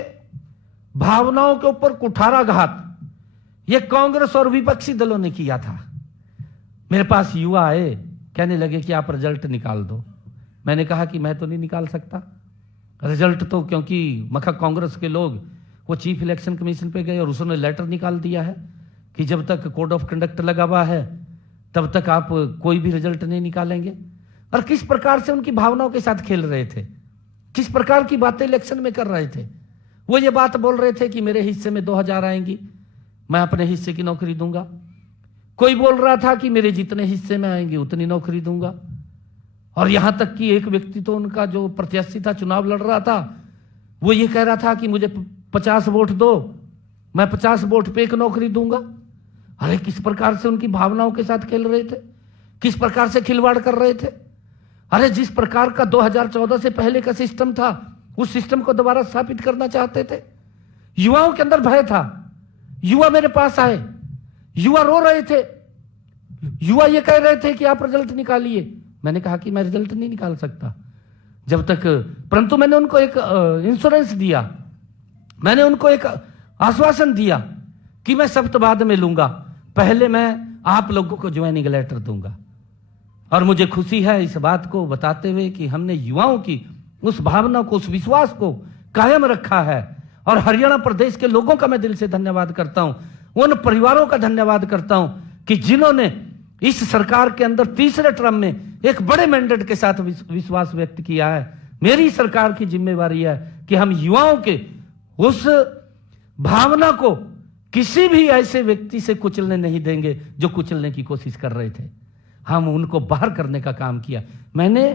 भावनाओं के ऊपर कुठाराघात ये कांग्रेस और विपक्षी दलों ने किया था। मेरे पास युवा आए, कहने लगे कि आप रिजल्ट निकाल दो। मैंने कहा कि मैं तो नहीं निकाल सकता रिजल्ट, तो क्योंकि मखा कांग्रेस के लोग वो चीफ इलेक्शन कमीशन पे गए और उसने लेटर निकाल दिया है कि जब तक कोड ऑफ कंडक्ट लगा हुआ है तब तक आप कोई भी रिजल्ट नहीं निकालेंगे। और किस प्रकार से उनकी भावनाओं के साथ खेल रहे थे, किस प्रकार की बातें इलेक्शन में कर रहे थे। वो ये बात बोल रहे थे कि मेरे हिस्से में 2000 आएंगी, मैं अपने हिस्से की नौकरी दूंगा। कोई बोल रहा था कि मेरे जितने हिस्से में आएंगे उतनी नौकरी दूंगा। और यहां तक कि एक व्यक्ति तो उनका जो प्रत्याशी था, चुनाव लड़ रहा था, वो ये कह रहा था कि मुझे 50 वोट दो, मैं 50 वोट पे एक नौकरी दूंगा। अरे किस प्रकार से उनकी भावनाओं के साथ खेल रहे थे, किस प्रकार से खिलवाड़ कर रहे थे। अरे जिस प्रकार का 2014 से पहले का सिस्टम था, उस सिस्टम को दोबारा स्थापित करना चाहते थे। युवाओं के अंदर भय था। युवा मेरे पास आए, युवा रो रहे थे, युवा ये कह रहे थे कि आप रिजल्ट निकालिए। मैंने कहा कि मैं रिजल्ट नहीं निकाल सकता जब तक, परंतु मैंने उनको एक इंश्योरेंस दिया, मैंने उनको एक आश्वासन दिया कि मैं शब्द बाद में लूंगा, पहले मैं आप लोगों को ज्वाइनिंग लेटर दूंगा। और मुझे खुशी है इस बात को बताते हुए कि हमने युवाओं की उस भावना को, उस विश्वास को कायम रखा है। और हरियाणा प्रदेश के लोगों का मैं दिल से धन्यवाद करता हूं, उन परिवारों का धन्यवाद करता हूं कि जिन्होंने इस सरकार के अंदर तीसरे टर्म में एक बड़े मैंडेट के साथ विश्वास व्यक्त किया है। मेरी सरकार की जिम्मेवारी है कि हम युवाओं के उस भावना को किसी भी ऐसे व्यक्ति से कुचलने नहीं देंगे जो कुचलने की कोशिश कर रहे थे। हम उनको बाहर करने का काम किया। मैंने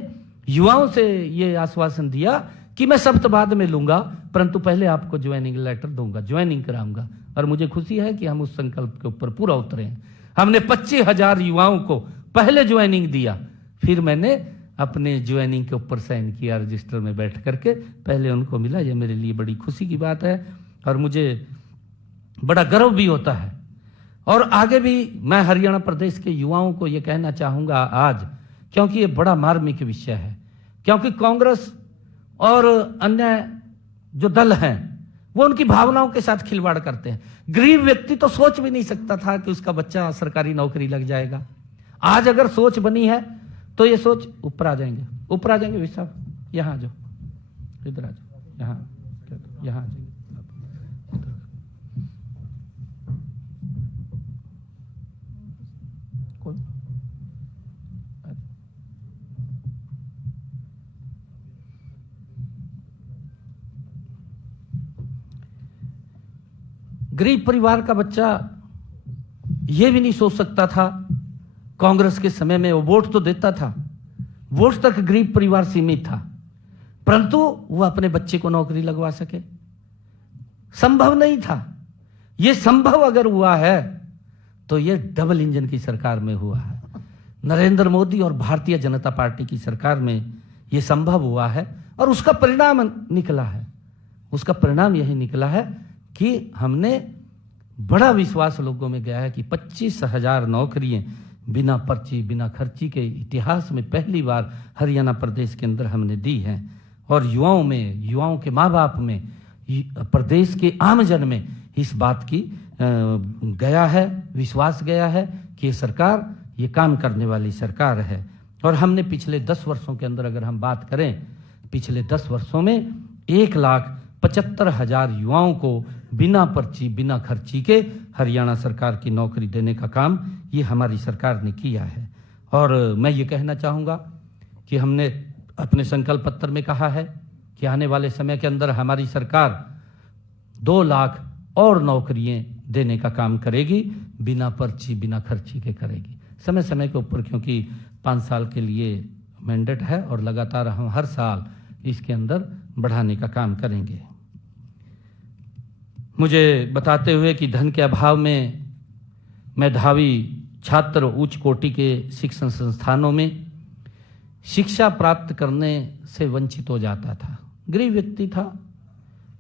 युवाओं से ये आश्वासन दिया कि मैं शब्द बाद में लूंगा, परंतु पहले आपको ज्वाइनिंग लेटर दूंगा, ज्वाइनिंग कराऊंगा। और मुझे खुशी है कि हम उस संकल्प के ऊपर पूरा उतरे हैं। हमने 25,000 युवाओं को पहले ज्वाइनिंग दिया, फिर मैंने अपने ज्वाइनिंग के ऊपर साइन किया रजिस्टर में बैठ करके, पहले उनको मिला। ये मेरे लिए बड़ी खुशी की बात है और मुझे बड़ा गर्व भी होता है। और आगे भी मैं हरियाणा प्रदेश के युवाओं को ये कहना चाहूंगा आज, क्योंकि ये बड़ा मार्मिक विषय है, क्योंकि कांग्रेस और अन्य जो दल हैं वो उनकी भावनाओं के साथ खिलवाड़ करते हैं। गरीब व्यक्ति तो सोच भी नहीं सकता था कि उसका बच्चा सरकारी नौकरी लग जाएगा। आज अगर सोच बनी है तो ये सोच ऊपर आ जाएंगे, ऊपर आ जाएंगे। साहब यहाँ आ जाओ, इधर आ जाओ, यहाँ आ जाएंगे। गरीब परिवार का बच्चा यह भी नहीं सोच सकता था, कांग्रेस के समय में वो वोट तो देता था, वोट तक गरीब परिवार सीमित था, परंतु वो अपने बच्चे को नौकरी लगवा सके, संभव नहीं था। ये संभव अगर हुआ है तो ये डबल इंजन की सरकार में हुआ है। नरेंद्र मोदी और भारतीय जनता पार्टी की सरकार में ये संभव हुआ है और उसका परिणाम निकला है। उसका परिणाम यही निकला है कि हमने बड़ा विश्वास लोगों में गया है कि 25,000 नौकरियां बिना पर्ची बिना खर्ची के इतिहास में पहली बार हरियाणा प्रदेश के अंदर हमने दी हैं। और युवाओं में, युवाओं के माँ बाप में, प्रदेश के आमजन में इस बात की गया है, विश्वास गया है कि ये सरकार ये काम करने वाली सरकार है। और हमने पिछले 10 वर्षों के अंदर अगर हम बात करें पिछले 10 वर्षों में 1,75,000 युवाओं को बिना पर्ची बिना खर्ची के हरियाणा सरकार की नौकरी देने का काम ये हमारी सरकार ने किया है। और मैं ये कहना चाहूँगा कि हमने अपने संकल्प पत्र में कहा है कि आने वाले समय के अंदर हमारी सरकार 2 लाख और नौकरियां देने का काम करेगी, बिना पर्ची बिना खर्ची के करेगी, समय समय के ऊपर, क्योंकि 5 साल के लिए मैंडेट है और लगातार हम हर साल इसके अंदर बढ़ाने का काम करेंगे। मुझे बताते हुए कि धन के अभाव में मेधावी छात्र उच्च कोटि के शिक्षण संस्थानों में शिक्षा प्राप्त करने से वंचित हो जाता था। गरीब व्यक्ति था,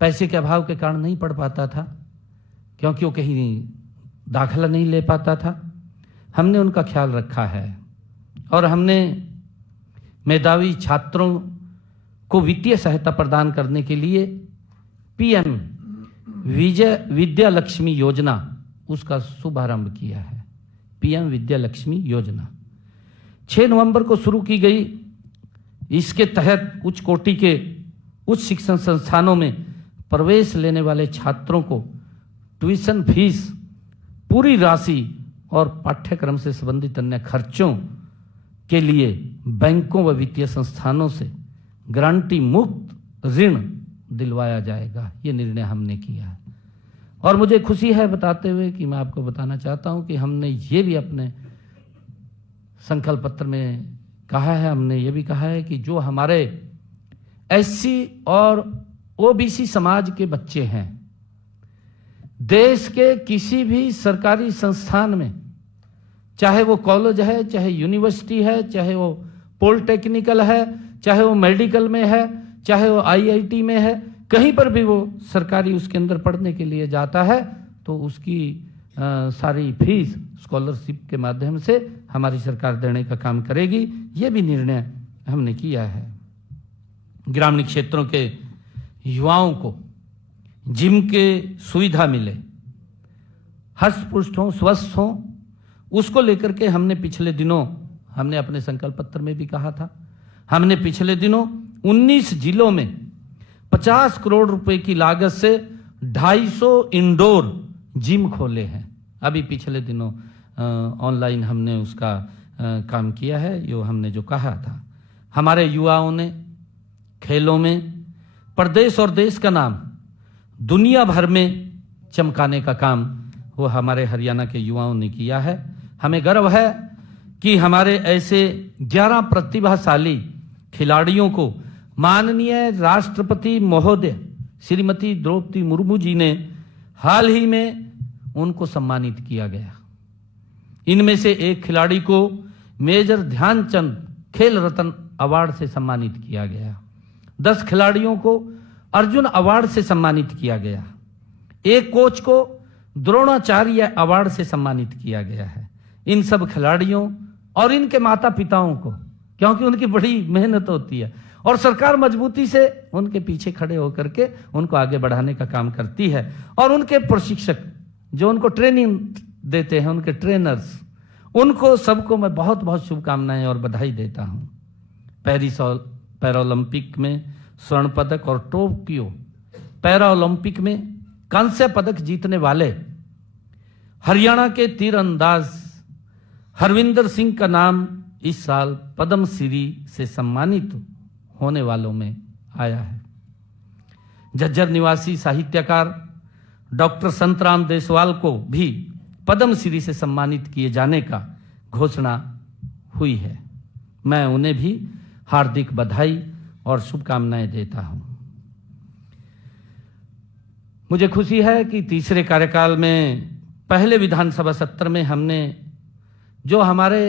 पैसे के अभाव के कारण नहीं पढ़ पाता था, क्योंकि वो कहीं दाखिला नहीं ले पाता था। हमने उनका ख्याल रखा है और हमने मेधावी छात्रों को वित्तीय सहायता प्रदान करने के लिए पीएम विद्या लक्ष्मी योजना, उसका शुभारंभ किया है। पीएम विद्या लक्ष्मी योजना 6 नवंबर को शुरू की गई। इसके तहत उच्च कोटि के उच्च शिक्षण संस्थानों में प्रवेश लेने वाले छात्रों को ट्यूशन फीस, पूरी राशि और पाठ्यक्रम से संबंधित अन्य खर्चों के लिए बैंकों व वित्तीय संस्थानों से गारंटी मुक्त ऋण दिलवाया जाएगा। ये निर्णय हमने किया है और मुझे खुशी है बताते हुए कि मैं आपको बताना चाहता हूं कि हमने ये भी अपने संकल्प पत्र में कहा है, हमने ये भी कहा है कि जो हमारे एससी और ओबीसी समाज के बच्चे हैं, देश के किसी भी सरकारी संस्थान में, चाहे वो कॉलेज है, चाहे यूनिवर्सिटी है, चाहे वो पॉलिटेक्निकल है, चाहे वो मेडिकल में है, चाहे वो आईआईटी में है, कहीं पर भी वो सरकारी उसके अंदर पढ़ने के लिए जाता है तो उसकी सारी फीस स्कॉलरशिप के माध्यम से हमारी सरकार देने का काम करेगी। ये भी निर्णय हमने किया है। ग्रामीण क्षेत्रों के युवाओं को जिम के सुविधा मिले, हष्ट पुष्ट हों, स्वस्थ हों, उसको लेकर के हमने पिछले दिनों, हमने अपने संकल्प पत्र में भी कहा था, हमने पिछले दिनों 19 जिलों में 50 करोड़ रुपए की लागत से 250 इंडोर जिम खोले हैं। अभी पिछले दिनों ऑनलाइन हमने उसका काम किया है, यो हमने जो कहा था। हमारे युवाओं ने खेलों में प्रदेश और देश का नाम दुनिया भर में चमकाने का काम वो हमारे हरियाणा के युवाओं ने किया है। हमें गर्व है कि हमारे ऐसे 11 प्रतिभाशाली खिलाड़ियों को माननीय राष्ट्रपति महोदय श्रीमती द्रौपदी मुर्मू जी ने हाल ही में उनको सम्मानित किया गया। इनमें से एक खिलाड़ी को मेजर ध्यानचंद खेल रत्न अवार्ड से सम्मानित किया गया, 10 खिलाड़ियों को अर्जुन अवार्ड से सम्मानित किया गया, एक कोच को द्रोणाचार्य अवार्ड से सम्मानित किया गया है। इन सब खिलाड़ियों और इनके माता पिताओं को, क्योंकि उनकी बड़ी मेहनत होती है और सरकार मजबूती से उनके पीछे खड़े होकर के उनको आगे बढ़ाने का काम करती है, और उनके प्रशिक्षक जो उनको ट्रेनिंग देते हैं, उनके ट्रेनर्स, उनको सबको मैं बहुत बहुत शुभकामनाएं और बधाई देता हूं। पेरिस पैरालंपिक में स्वर्ण पदक और टोक्यो पैरालंपिक में कांस्य पदक जीतने वाले हरियाणा के तीरंदाज हरविंदर सिंह का नाम इस साल पद्म श्री से सम्मानित होने वालों में आया है। झज्जर निवासी साहित्यकार डॉक्टर संतराम देसवाल को भी पद्म श्री से सम्मानित किए जाने का घोषणा हुई है। मैं उन्हें भी हार्दिक बधाई और शुभकामनाएं देता हूं। मुझे खुशी है कि तीसरे कार्यकाल में पहले विधानसभा सत्र में हमने जो हमारे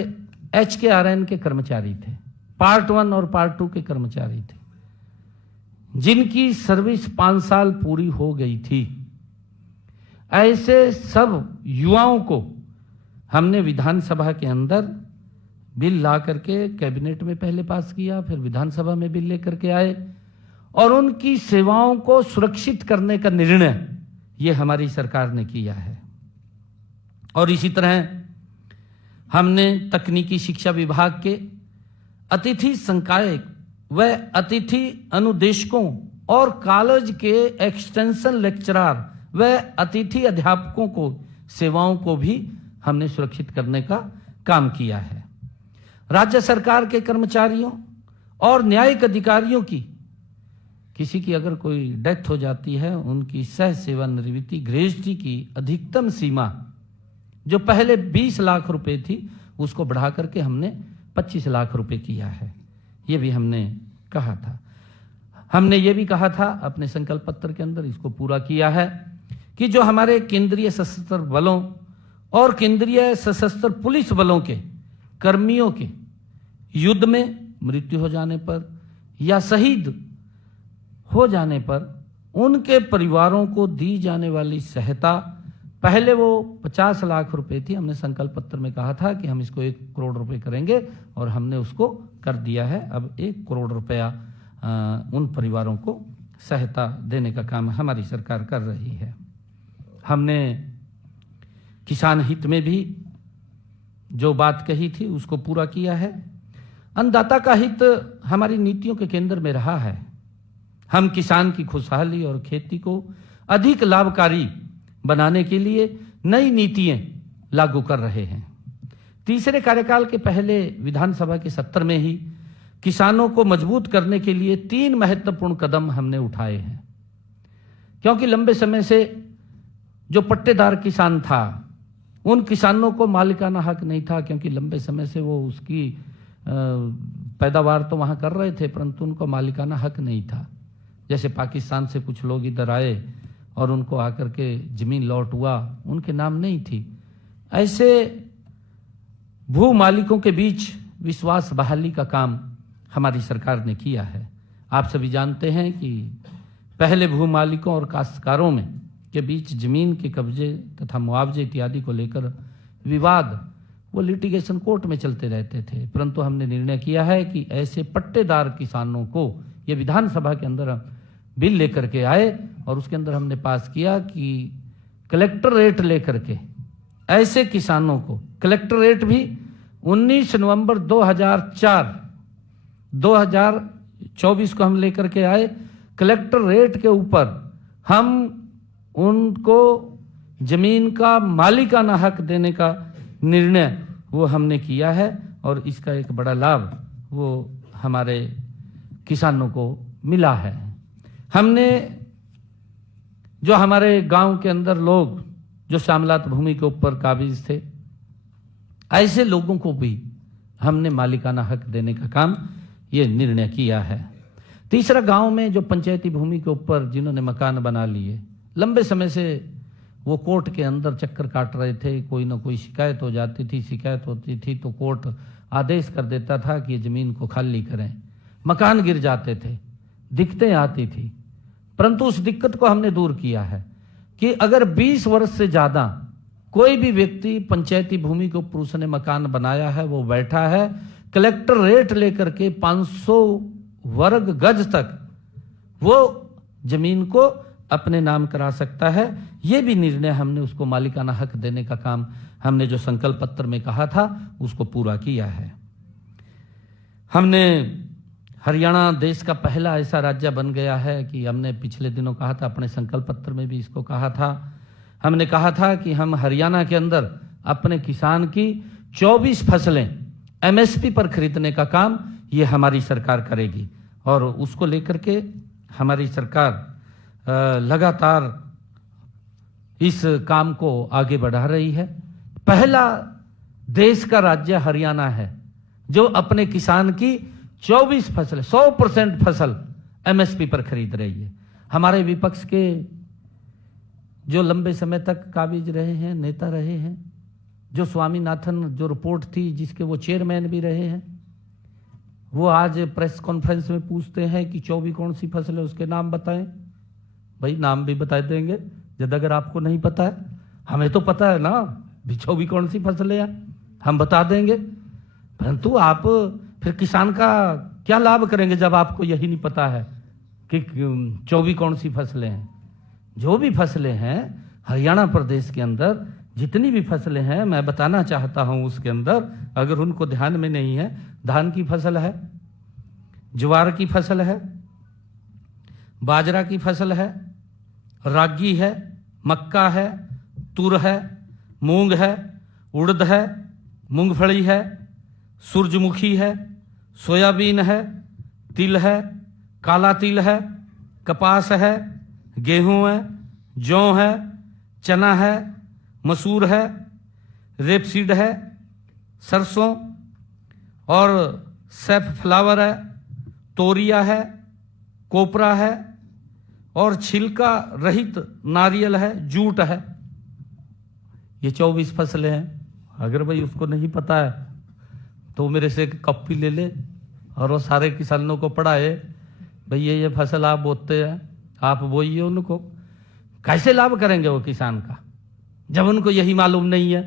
HKRN के कर्मचारी थे, पार्ट 1 और पार्ट 2 के कर्मचारी थे, जिनकी सर्विस 5 साल पूरी हो गई थी, ऐसे सब युवाओं को हमने विधानसभा के अंदर बिल ला करके कैबिनेट में पहले पास किया, फिर विधानसभा में बिल लेकर के आए और उनकी सेवाओं को सुरक्षित करने का निर्णय ये हमारी सरकार ने किया है। और इसी तरह हमने तकनीकी शिक्षा विभाग के अतिथि संकाय व अतिथि अनुदेशकों और कॉलेज के एक्सटेंशन लेक्चरर व अतिथि अध्यापकों को सेवाओं को भी हमने सुरक्षित करने का काम किया है। राज्य सरकार के कर्मचारियों और न्यायिक अधिकारियों की किसी की अगर कोई डेथ हो जाती है, उनकी सह सेवानिवृत्ति ग्रेजुटी की अधिकतम सीमा जो पहले 20 लाख रुपए थी उसको बढ़ा करके हमने 25 लाख रुपए किया है। ये भी हमने कहा था। हमने ये भी कहा था अपने संकल्प पत्र के अंदर, इसको पूरा किया है कि जो हमारे केंद्रीय सशस्त्र बलों और केंद्रीय सशस्त्र पुलिस बलों के कर्मियों के युद्ध में मृत्यु हो जाने पर या शहीद हो जाने पर उनके परिवारों को दी जाने वाली सहायता, पहले वो 50 लाख रुपए थी, हमने संकल्प पत्र में कहा था कि हम इसको 1 करोड़ रुपए करेंगे और हमने उसको कर दिया है। अब 1 करोड़ रुपया उन परिवारों को सहायता देने का काम हमारी सरकार कर रही है। हमने किसान हित में भी जो बात कही थी उसको पूरा किया है। अन्नदाता का हित हमारी नीतियों के केंद्र में रहा है। हम किसान की खुशहाली और खेती को अधिक लाभकारी बनाने के लिए नई नीतियां लागू कर रहे हैं। तीसरे कार्यकाल के पहले विधानसभा के सत्र में ही किसानों को मजबूत करने के लिए 3 महत्वपूर्ण कदम हमने उठाए हैं, क्योंकि लंबे समय से जो पट्टेदार किसान था उन किसानों को मालिकाना हक नहीं था, क्योंकि लंबे समय से वो उसकी पैदावार तो वहां कर रहे थे परंतु उनको मालिकाना हक नहीं था। जैसे पाकिस्तान से कुछ लोग इधर आए और उनको आकर के जमीन लौट हुआ, उनके नाम नहीं थी। ऐसे भू मालिकों के बीच विश्वास बहाली का काम हमारी सरकार ने किया है। आप सभी जानते हैं कि पहले भू मालिकों और काश्तकारों में के बीच जमीन के कब्जे तथा मुआवजे इत्यादि को लेकर विवाद वो लिटिगेशन कोर्ट में चलते रहते थे, परंतु हमने निर्णय किया है कि ऐसे पट्टेदार किसानों को, ये विधानसभा के अंदर हम बिल लेकर के आए और उसके अंदर हमने पास किया कि कलेक्टर रेट लेकर के ऐसे किसानों को, कलेक्टर रेट भी 19 नवंबर 2024 को हम लेकर के आए। कलेक्टर रेट के ऊपर हम उनको जमीन का मालिकाना हक देने का निर्णय वो हमने किया है और इसका एक बड़ा लाभ वो हमारे किसानों को मिला है। हमने जो हमारे गांव के अंदर लोग जो श्यामलात भूमि के ऊपर काबिज थे, ऐसे लोगों को भी हमने मालिकाना हक देने का काम ये निर्णय किया है। तीसरा, गांव में जो पंचायती भूमि के ऊपर जिन्होंने मकान बना लिए, लंबे समय से वो कोर्ट के अंदर चक्कर काट रहे थे, कोई ना कोई शिकायत हो जाती थी, शिकायत होती थी तो कोर्ट आदेश कर देता था कि ये जमीन को खाली करें, मकान गिर जाते थे, दिक्कतें आती थी। परंतु उस दिक्कत को हमने दूर किया है कि अगर 20 वर्ष से ज्यादा कोई भी व्यक्ति पंचायती भूमि के ऊपर उसने मकान बनाया है, वो बैठा है, कलेक्टर रेट लेकर के 500 वर्ग गज तक वो जमीन को अपने नाम करा सकता है। ये भी निर्णय हमने उसको मालिकाना हक देने का काम हमने जो संकल्प पत्र में कहा था उसको पूरा किया है। हमने हरियाणा देश का पहला ऐसा राज्य बन गया है कि हमने पिछले दिनों कहा था, अपने संकल्प पत्र में भी इसको कहा था, हमने कहा था कि हम हरियाणा के अंदर अपने किसान की 24 फसलें एमएसपी पर खरीदने का काम ये हमारी सरकार करेगी और उसको लेकर के हमारी सरकार लगातार इस काम को आगे बढ़ा रही है। पहला देश का राज्य हरियाणा है जो अपने किसान की 24 फसलें 100% फसल एमएसपी पर खरीद रही है। हमारे विपक्ष के जो लंबे समय तक काबिज रहे हैं, नेता रहे हैं, जो स्वामीनाथन जो रिपोर्ट थी जिसके वो चेयरमैन भी रहे हैं, वो आज प्रेस कॉन्फ्रेंस में पूछते हैं कि 24 कौन सी फसल है, उसके नाम बताएं। भाई नाम भी बता देंगे जब अगर आपको नहीं पता है, हमें तो पता है ना 24 कौन सी फसलें हैं, हम बता देंगे। परंतु आप फिर किसान का क्या लाभ करेंगे जब आपको यही नहीं पता है कि 24 कौन सी फसलें हैं। जो भी फसलें हैं हरियाणा प्रदेश के अंदर, जितनी भी फसलें हैं, मैं बताना चाहता हूं उसके अंदर, अगर उनको ध्यान में नहीं है, धान की फसल है, ज्वार की फसल है, बाजरा की फसल है, रागी है, मक्का है, तुर है, मूंग है, उड़द है, मूंगफली है, सूरजमुखी है, सोयाबीन है, तिल है, काला तिल है, कपास है, गेहूं है, जौ है, चना है, मसूर है, रेपसीड है, सरसों और सैफफ्लावर है, तोरिया है, कोपरा है और छिलका रहित नारियल है, जूट है। ये 24 फसलें हैं। अगर भाई उसको नहीं पता है तो मेरे से एक कॉपी ले ले और वो सारे किसानों को पढ़ाए, भाई ये फसल आप बोते हैं, आप बोइए उनको। कैसे लाभ करेंगे वो किसान का जब उनको यही मालूम नहीं है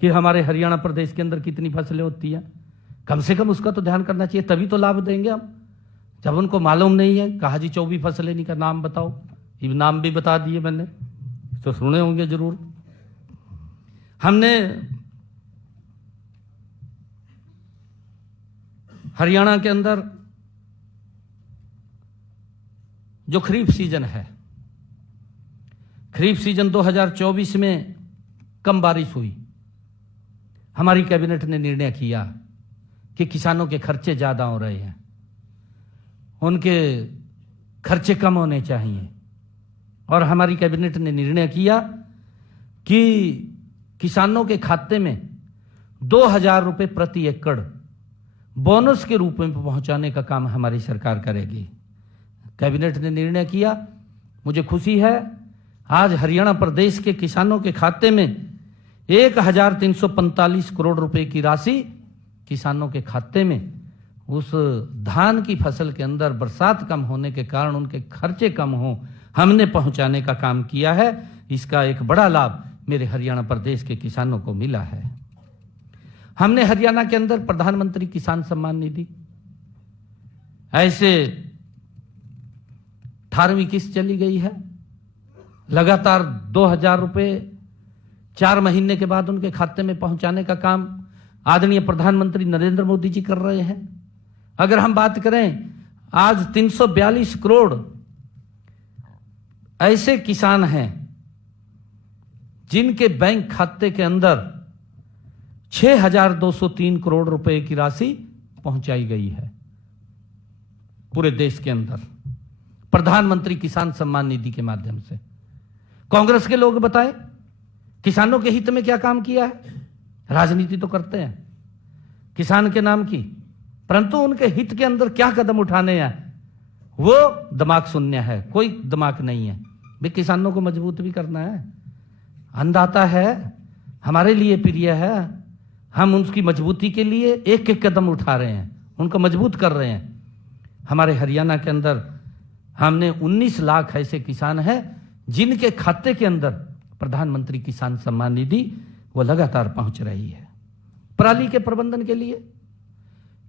कि हमारे हरियाणा प्रदेश के अंदर कितनी फसलें होती हैं। कम से कम उसका तो ध्यान करना चाहिए, तभी तो लाभ देंगे हम। जब उनको मालूम नहीं है, कहा जी 24 फसलें नहीं का नाम बताओ, ये नाम भी बता दिए मैंने, तो सुने होंगे जरूर। हमने हरियाणा के अंदर जो खरीफ सीजन है, खरीफ सीजन 2024 में कम बारिश हुई। हमारी कैबिनेट ने निर्णय किया कि किसानों के खर्चे ज्यादा हो रहे हैं, उनके खर्चे कम होने चाहिए। और हमारी कैबिनेट ने निर्णय किया कि किसानों के खाते में 2000 रुपए प्रति एकड़ बोनस के रूप में पहुंचाने का काम हमारी सरकार करेगी। कैबिनेट ने निर्णय किया, मुझे खुशी है, आज हरियाणा प्रदेश के किसानों के खाते में 1345 करोड़ रुपए की राशि किसानों के खाते में उस धान की फसल के अंदर बरसात कम होने के कारण उनके खर्चे कम हो, हमने पहुंचाने का काम किया है। इसका एक बड़ा लाभ मेरे हरियाणा प्रदेश के किसानों को मिला है। हमने हरियाणा के अंदर प्रधानमंत्री किसान सम्मान निधि, ऐसे 18वीं किस्त चली गई है। लगातार 2000 रुपए 4 महीने के बाद उनके खाते में पहुंचाने का काम आदरणीय प्रधानमंत्री नरेंद्र मोदी जी कर रहे हैं। अगर हम बात करें, आज 342 करोड़ ऐसे किसान हैं जिनके बैंक खाते के अंदर 6203 करोड़ रुपए की राशि पहुंचाई गई है पूरे देश के अंदर प्रधानमंत्री किसान सम्मान निधि के माध्यम से। कांग्रेस के लोग बताएं किसानों के हित में क्या काम किया है। राजनीति तो करते हैं किसान के नाम की, परंतु उनके हित के अंदर क्या कदम उठाने हैं वो दिमाग शून्य है, कोई दिमाग नहीं है। भाई किसानों को मजबूत भी करना है, अन्नदाता है, हमारे लिए प्रिय है, हम उनकी मजबूती के लिए एक एक कदम उठा रहे हैं, उनको मजबूत कर रहे हैं। हमारे हरियाणा के अंदर हमने 19 लाख ऐसे किसान हैं जिनके खाते के अंदर प्रधानमंत्री किसान सम्मान निधि वो लगातार पहुंच रही है पराली के प्रबंधन के लिए।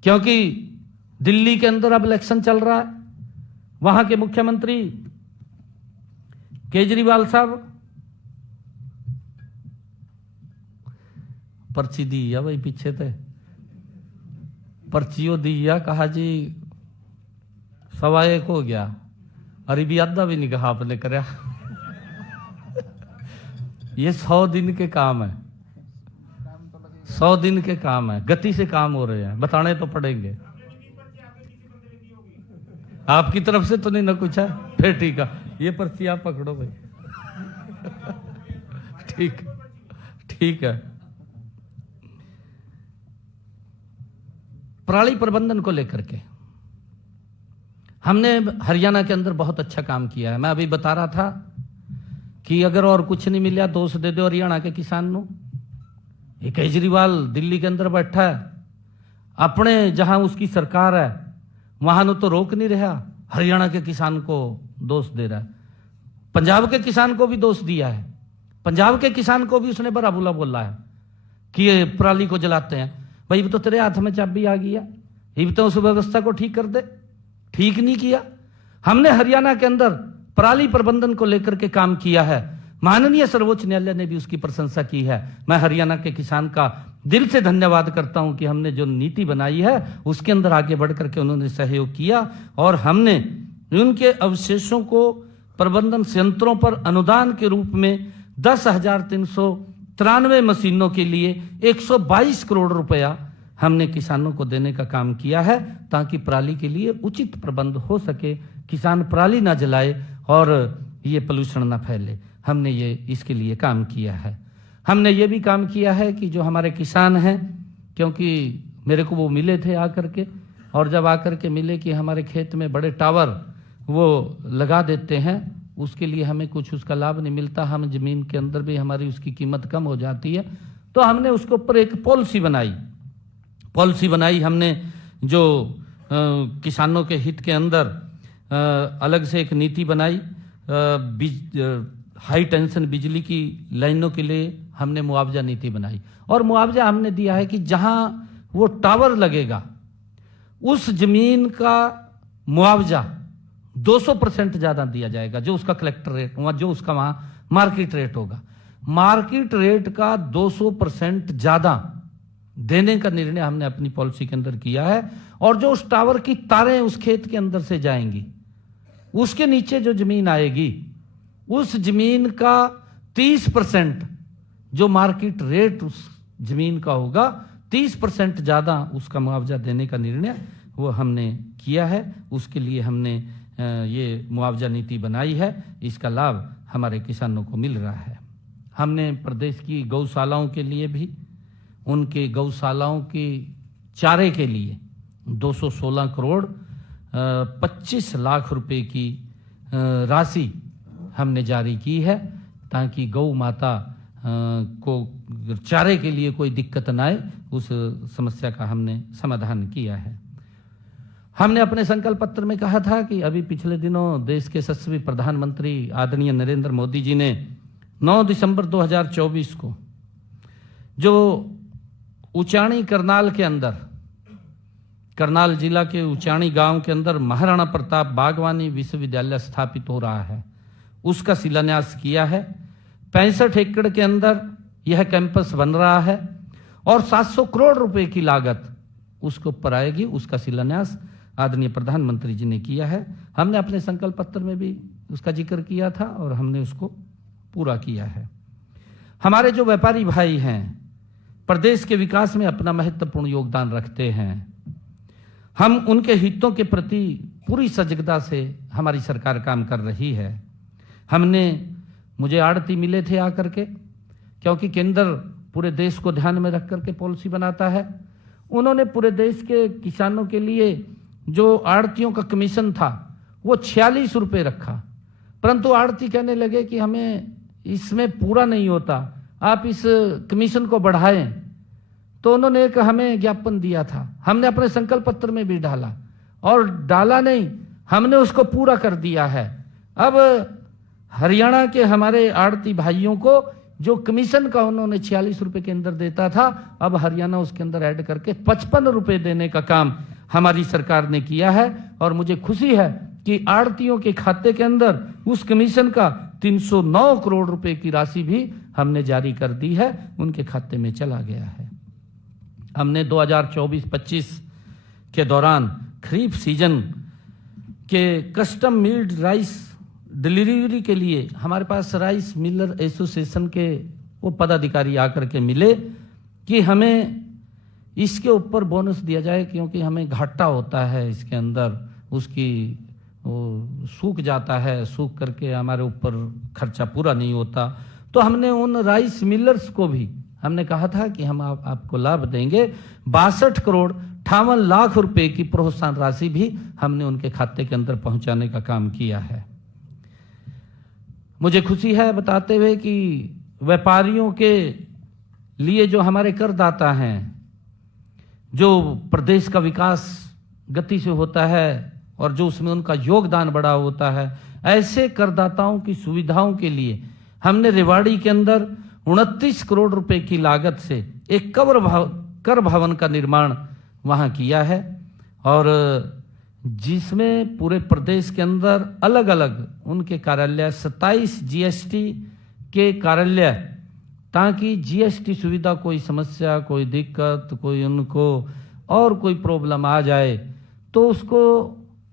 क्योंकि दिल्ली के अंदर अब इलेक्शन चल रहा है, वहां के मुख्यमंत्री केजरीवाल साहब पर्ची दी है भाई, पीछे थे पर्चियों दी है, कहा जी 1:15 हो गया, अरे भी आधा भी नहीं कहा आपने करया। ये 100 दिन के काम है, 100 दिन के काम है, गति से काम हो रहे हैं, बताने तो पड़ेंगे। आपकी तरफ से तो नहीं ना कुछ है, फिर ठीक है, ये पर्ची आप पकड़ो भाई। ठीक ठीक है। पराली प्रबंधन को लेकर के हमने हरियाणा के अंदर बहुत अच्छा काम किया है। मैं अभी बता रहा था कि अगर और कुछ नहीं मिला दोष दे दो हरियाणा के किसान को। ये केजरीवाल दिल्ली के अंदर बैठा है, अपने जहां उसकी सरकार है वहां तो रोक नहीं रहा, हरियाणा के किसान को दोष दे रहा है। पंजाब के किसान को भी दोष दिया है, पंजाब के किसान को भी उसने बड़ा बुला बोला है कि ये पराली को जलाते हैं। भाई तो तेरे हाथ में चाबी आ गई है, ये भी तो उस व्यवस्था को ठीक कर दे। ठीक नहीं किया। हमने हरियाणा के अंदर पराली प्रबंधन को लेकर के काम किया है। माननीय सर्वोच्च न्यायालय ने भी उसकी प्रशंसा की है। मैं हरियाणा के किसान का दिल से धन्यवाद करता हूं कि हमने जो नीति बनाई है उसके अंदर आगे बढ़ करके उन्होंने सहयोग किया और हमने उनके अवशेषों को प्रबंधन संयंत्रों पर अनुदान के रूप में 10,393 मशीनों के लिए 122 करोड़ रुपया हमने किसानों को देने का काम किया है, ताकि पराली के लिए उचित प्रबंध हो सके, किसान पराली ना जलाए और ये पोल्यूशन ना फैले। हमने ये इसके लिए काम किया है। हमने ये भी काम किया है कि जो हमारे किसान हैं, क्योंकि मेरे को वो मिले थे आकर के, और जब आकर के मिले कि हमारे खेत में बड़े टावर वो लगा देते हैं, उसके लिए हमें कुछ उसका लाभ नहीं मिलता, हम जमीन के अंदर भी हमारी उसकी कीमत कम हो जाती है, तो हमने उसके ऊपर एक पॉलिसी बनाई हमने, जो किसानों के हित के अंदर अलग से एक नीति बनाई। हाई टेंशन बिजली की लाइनों के लिए हमने मुआवजा नीति बनाई, और मुआवजा हमने दिया है कि जहां वो टावर लगेगा उस जमीन का मुआवजा 200% ज्यादा दिया जाएगा, जो उसका कलेक्टर रेट, जो उसका वहां मार्केट रेट होगा, मार्केट रेट का 200% ज्यादा देने का निर्णय हमने अपनी पॉलिसी के अंदर किया है। और जो उस टावर की तारें उस खेत के अंदर से जाएंगी, उसके नीचे जो जमीन आएगी, उस जमीन का 30% जो मार्केट रेट उस जमीन का होगा, 30% ज्यादा उसका मुआवजा देने का निर्णय वो हमने किया है। उसके लिए हमने ये मुआवजा नीति बनाई है। इसका लाभ हमारे किसानों को मिल रहा है। हमने प्रदेश की गौशालाओं के लिए भी, उनके गौशालाओं के चारे के लिए 216 करोड़ 25 लाख रुपए की राशि हमने जारी की है, ताकि गौ माता को चारे के लिए कोई दिक्कत न आए, उस समस्या का हमने समाधान किया है। हमने अपने संकल्प पत्र में कहा था कि अभी पिछले दिनों देश के यशस्वी प्रधानमंत्री आदरणीय नरेंद्र मोदी जी ने 9 दिसंबर 2024 को जो उचाणी करनाल के अंदर, करनाल जिला के उचाणी गांव के अंदर महाराणा प्रताप बागवानी विश्वविद्यालय स्थापित हो रहा है, उसका शिलान्यास किया है। 65 एकड़ के अंदर यह कैंपस बन रहा है और 700 करोड़ रुपए की लागत उसके ऊपर आएगी। उसका शिलान्यास आदरणीय प्रधानमंत्री जी ने किया है। हमने अपने संकल्प पत्र में भी उसका जिक्र किया था और हमने उसको पूरा किया है। हमारे जो व्यापारी भाई हैं, प्रदेश के विकास में अपना महत्वपूर्ण योगदान रखते हैं। हम उनके हितों के प्रति पूरी सजगता से हमारी सरकार काम कर रही है। मुझे आड़ती मिले थे आकर के, क्योंकि केंद्र पूरे देश को ध्यान में रख करके पॉलिसी बनाता है। उन्होंने पूरे देश के किसानों के लिए जो आड़तियों का कमीशन था वो 46 रुपए रखा, परंतु आड़ती कहने लगे कि हमें इसमें पूरा नहीं होता, आप इस कमीशन को बढ़ाएं। तो उन्होंने एक हमें ज्ञापन दिया था, हमने अपने संकल्प पत्र में भी डाला, और डाला नहीं, हमने उसको पूरा कर दिया है। अब हरियाणा के हमारे आड़ती भाइयों को जो कमीशन का उन्होंने 46 रुपए के अंदर देता था, अब हरियाणा उसके अंदर ऐड करके 55 रुपए देने का काम हमारी सरकार ने किया है। और मुझे खुशी है कि आड़तियों के खाते के अंदर उस कमीशन का 309 करोड़ रुपए की राशि भी हमने जारी कर दी है, उनके खाते में चला गया है। हमने 2024-25 के दौरान खरीफ सीजन के कस्टम मिल्ड राइस डिलीवरी के लिए हमारे पास राइस मिलर एसोसिएशन के वो पदाधिकारी आकर के मिले कि हमें इसके ऊपर बोनस दिया जाए, क्योंकि हमें घाटा होता है इसके अंदर, उसकी वो सूख जाता है, सूख करके हमारे ऊपर खर्चा पूरा नहीं होता। तो हमने उन राइस मिलर्स को भी हमने कहा था कि हम आपको लाभ देंगे। 62 करोड़ 58 लाख रुपए की प्रोत्साहन राशि भी हमने उनके खाते के अंदर पहुंचाने का काम किया है। मुझे खुशी है बताते हुए कि व्यापारियों के लिए जो हमारे करदाता हैं, जो प्रदेश का विकास गति से होता है और जो उसमें उनका योगदान बड़ा होता है, ऐसे करदाताओं की सुविधाओं के लिए हमने रेवाड़ी के अंदर 29 करोड़ रुपए की लागत से एक कर भवन का निर्माण वहां किया है, और जिसमें पूरे प्रदेश के अंदर अलग अलग उनके कार्यालय 27 GST के कार्यालय, ताकि जीएसटी सुविधा कोई समस्या, कोई दिक्कत, कोई उनको और कोई प्रॉब्लम आ जाए तो उसको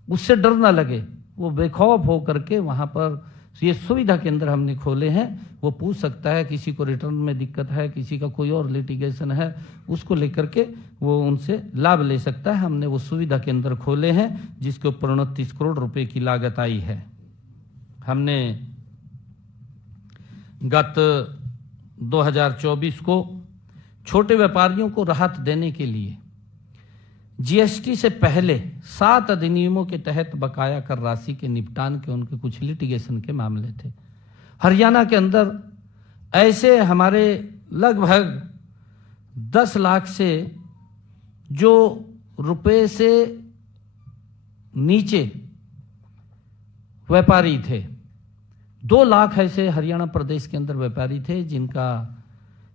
उससे डर ना लगे, वो बेखौफ हो करके वहाँ पर ये सुविधा केंद्र हमने खोले हैं। वो पूछ सकता है, किसी को रिटर्न में दिक्कत है, किसी का कोई और लिटिगेशन है, उसको लेकर के वो उनसे लाभ ले सकता है। हमने वो सुविधा केंद्र खोले हैं जिसके ऊपर 29 करोड़ रुपए की लागत आई है। हमने गत 2024 को छोटे व्यापारियों को राहत देने के लिए जीएसटी से पहले 7 अधिनियमों के तहत बकाया कर राशि के निपटान के उनके कुछ लिटिगेशन के मामले थे। हरियाणा के अंदर ऐसे हमारे लगभग 10 लाख से जो रुपए से नीचे व्यापारी थे, 2 लाख ऐसे हरियाणा प्रदेश के अंदर व्यापारी थे जिनका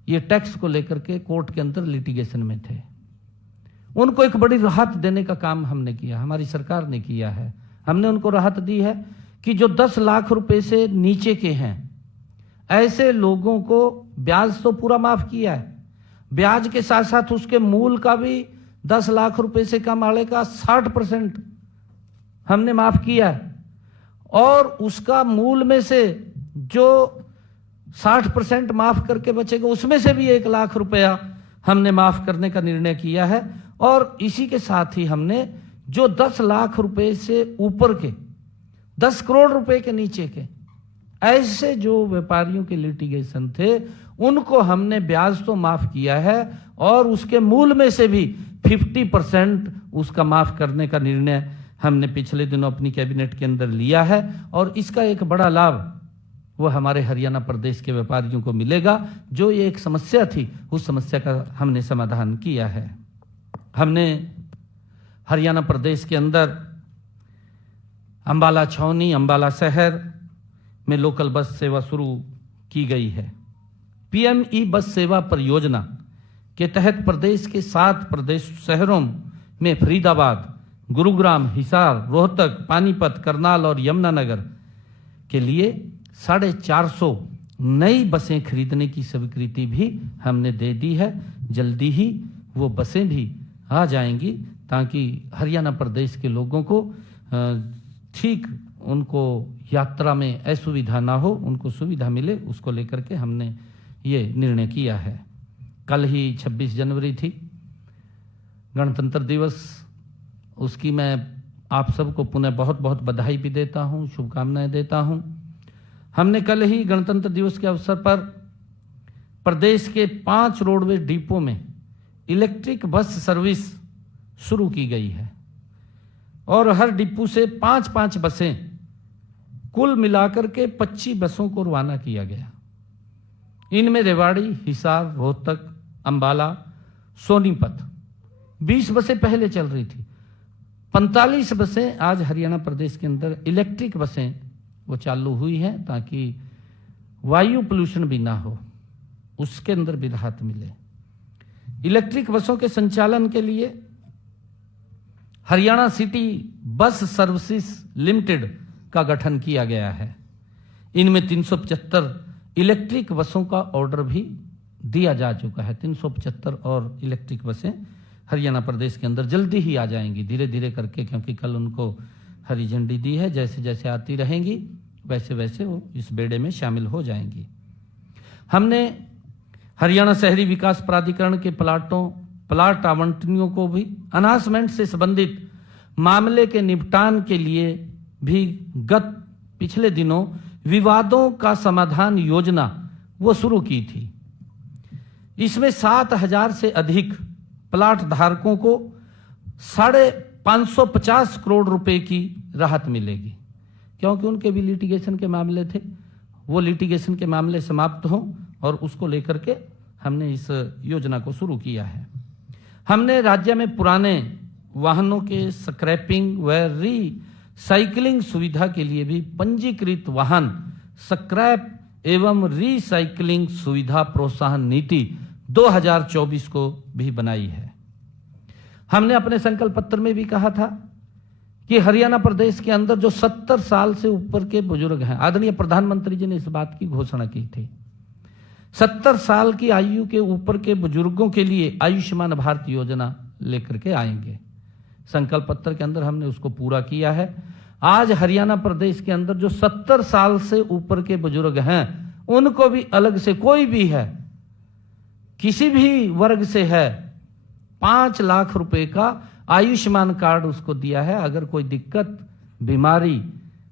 ये टैक्स को लेकर के कोर्ट के अंदर लिटिगेशन में थे। उनको एक बड़ी राहत देने का काम हमने किया, हमारी सरकार ने किया है। हमने उनको राहत दी है कि जो 10 लाख रुपए से नीचे के हैं, ऐसे लोगों को ब्याज तो पूरा माफ किया है, ब्याज के साथ साथ उसके मूल का भी 10 लाख रुपए से कम आने का 60% हमने माफ किया है, और उसका मूल में से जो 60% माफ करके बचेगा उसमें से भी 1 लाख रुपया हमने माफ करने का निर्णय किया है। और इसी के साथ ही हमने जो 10 लाख रुपए से ऊपर के, 10 करोड़ रुपए के नीचे के ऐसे जो व्यापारियों के लिटिगेशन थे, उनको हमने ब्याज तो माफ किया है और उसके मूल में से भी 50% उसका माफ करने का निर्णय हमने पिछले दिनों अपनी कैबिनेट के अंदर लिया है। और इसका एक बड़ा लाभ वो हमारे हरियाणा प्रदेश के व्यापारियों को मिलेगा। जो ये एक समस्या थी, उस समस्या का हमने समाधान किया है। हमने हरियाणा प्रदेश के अंदर अंबाला छावनी, अंबाला शहर में लोकल बस सेवा शुरू की गई है। पीएमई बस सेवा परियोजना के तहत प्रदेश के 7 प्रदेश शहरों में फरीदाबाद, गुरुग्राम, हिसार, रोहतक, पानीपत, करनाल और यमुनानगर के लिए 450 नई बसें खरीदने की स्वीकृति भी हमने दे दी है। जल्दी ही वो बसें भी आ जाएंगी ताकि हरियाणा प्रदेश के लोगों को ठीक उनको यात्रा में असुविधा ना हो, उनको सुविधा मिले, उसको लेकर के हमने ये निर्णय किया है। कल ही 26 जनवरी थी, गणतंत्र दिवस। उसकी मैं आप सबको पुनः बहुत बहुत बधाई भी देता हूँ, शुभकामनाएं देता हूँ। हमने कल ही गणतंत्र दिवस के अवसर पर प्रदेश के 5 रोडवेज डिपो में इलेक्ट्रिक बस सर्विस शुरू की गई है और हर डिपो से 5-5 बसें, कुल मिलाकर के 25 बसों को रवाना किया गया। इनमें रेवाड़ी, हिसार, रोहतक, अंबाला, सोनीपत 20 बसें पहले चल रही थी। 45 बसें आज हरियाणा प्रदेश के अंदर इलेक्ट्रिक बसें वो चालू हुई हैं ताकि वायु पोल्यूशन भी ना हो, उसके अंदर भी राहत मिले। इलेक्ट्रिक बसों के संचालन के लिए Haryana city bus services limited का गठन किया गया है। इनमें 375 इलेक्ट्रिक बसों का ऑर्डर भी दिया जा चुका है। 375 और इलेक्ट्रिक बसें हरियाणा प्रदेश के अंदर जल्दी ही आ जाएंगी, धीरे धीरे करके, क्योंकि कल उनको हरी झंडी दी है। जैसे जैसे आती रहेंगी वैसे वैसे वो इस बेड़े में शामिल हो जाएंगी। हमने हरियाणा शहरी विकास प्राधिकरण के प्लाट आवंटनियों को भी अनाउंसमेंट से संबंधित मामले के निपटान के लिए भी पिछले दिनों विवादों का समाधान योजना वो शुरू की थी। इसमें 7,000 से अधिक प्लाट धारकों को 550 करोड़ रुपए की राहत मिलेगी, क्योंकि उनके भी लिटिगेशन के मामले थे। वो लिटिगेशन के मामले समाप्त हों और उसको लेकर के हमने इस योजना को शुरू किया है। हमने राज्य में पुराने वाहनों के स्क्रैपिंग व रीसाइक्लिंग सुविधा के लिए भी पंजीकृत वाहन स्क्रैप एवं रीसाइक्लिंग सुविधा प्रोत्साहन नीति 2024 को भी बनाई है। हमने अपने संकल्प पत्र में भी कहा था कि हरियाणा प्रदेश के अंदर जो 70 साल से ऊपर के बुजुर्ग हैं, आदरणीय प्रधानमंत्री जी ने इस बात की घोषणा की थी, 70 साल की आयु के ऊपर के बुजुर्गों के लिए आयुष्मान भारत योजना लेकर के आएंगे। संकल्प पत्र के अंदर हमने उसको पूरा किया है। आज हरियाणा प्रदेश के अंदर जो 70 साल से ऊपर के बुजुर्ग हैं, उनको भी अलग से, कोई भी है, किसी भी वर्ग से है, 5 लाख रुपए का आयुष्मान कार्ड उसको दिया है। अगर कोई दिक्कत, बीमारी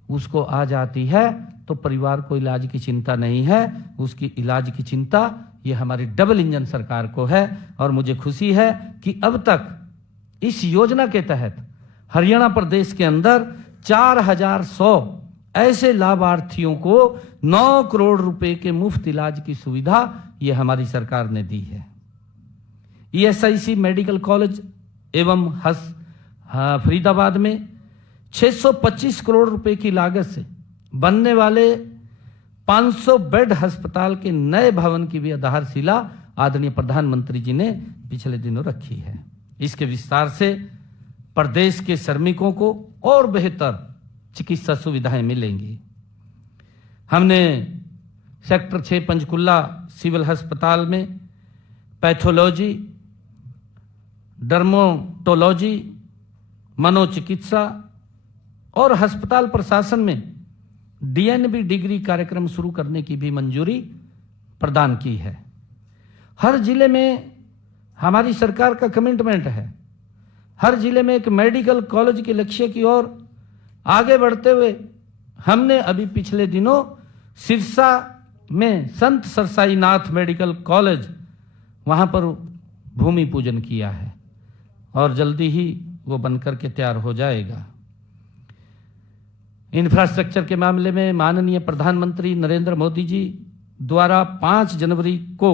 उसको आ जाती है तो परिवार को इलाज की चिंता नहीं है, उसकी इलाज की चिंता ये हमारी डबल इंजन सरकार को है। और मुझे खुशी है कि अब तक इस योजना के तहत हरियाणा प्रदेश के अंदर 4100 ऐसे लाभार्थियों को 9 करोड़ रुपए के मुफ्त इलाज की सुविधा ये हमारी सरकार ने दी है। ESIC मेडिकल कॉलेज एवं फरीदाबाद में 625 करोड़ रुपए की लागत से बनने वाले 500 बेड अस्पताल के नए भवन की भी आधारशिला आदरणीय प्रधानमंत्री जी ने पिछले दिनों रखी है। इसके विस्तार से प्रदेश के श्रमिकों को और बेहतर चिकित्सा सुविधाएं मिलेंगी। हमने सेक्टर 6 पंचकुला सिविल अस्पताल में पैथोलॉजी, डर्मेटोलॉजी, मनोचिकित्सा और अस्पताल प्रशासन में DNB डिग्री कार्यक्रम शुरू करने की भी मंजूरी प्रदान की है। हर जिले में हमारी सरकार का कमिटमेंट है, हर जिले में एक मेडिकल कॉलेज के लक्ष्य की ओर आगे बढ़ते हुए हमने अभी पिछले दिनों सिरसा में संत सरसाईनाथ मेडिकल कॉलेज, वहां पर भूमि पूजन किया है और जल्दी ही वो बनकर के तैयार हो जाएगा। इंफ्रास्ट्रक्चर के मामले में माननीय प्रधानमंत्री नरेंद्र मोदी जी द्वारा 5 जनवरी को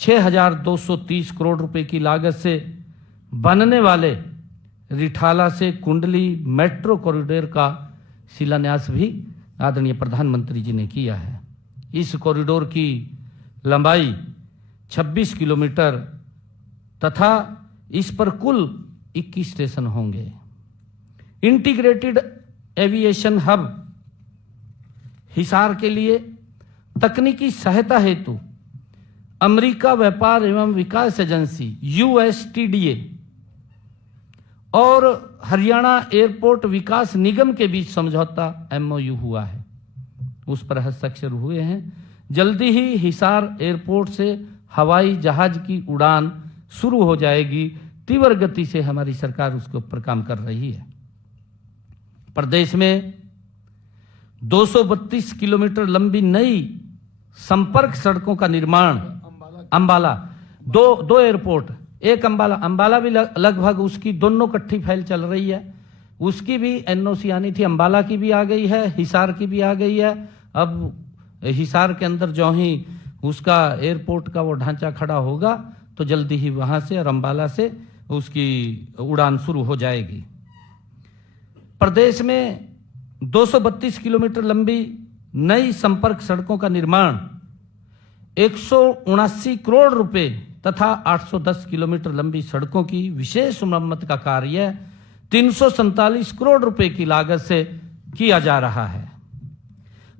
6,230 करोड़ रुपए की लागत से बनने वाले रिठाला से कुंडली मेट्रो कॉरिडोर का शिलान्यास भी आदरणीय प्रधानमंत्री जी ने किया है। इस कॉरिडोर की लंबाई 26 किलोमीटर तथा इस पर कुल 21 स्टेशन होंगे। इंटीग्रेटेड एविएशन हब हिसार के लिए तकनीकी सहायता हेतु अमेरिका व्यापार एवं विकास एजेंसी USTDA और हरियाणा एयरपोर्ट विकास निगम के बीच समझौता MOU हुआ है, उस पर हस्ताक्षर हुए हैं। जल्दी ही हिसार एयरपोर्ट से हवाई जहाज की उड़ान शुरू हो जाएगी। तीव्र गति से हमारी सरकार उसके ऊपर काम कर रही है। प्रदेश में 232 किलोमीटर लंबी नई संपर्क सड़कों का निर्माण, अंबाला दो एयरपोर्ट, एक अंबाला भी लगभग उसकी दोनों इकट्ठी फाइल चल रही है, उसकी भी NOC आनी थी। अंबाला की भी आ गई है, हिसार की भी आ गई है। अब हिसार के अंदर जो ही उसका एयरपोर्ट का वो ढांचा खड़ा होगा तो जल्दी ही वहां से और अंबाला से उसकी उड़ान शुरू हो जाएगी। प्रदेश में 232 किलोमीटर लंबी नई संपर्क सड़कों का निर्माण 179 करोड़ रुपए तथा 810 किलोमीटर लंबी सड़कों की विशेष मरम्मत का कार्य 347 करोड़ रुपए की लागत से किया जा रहा है।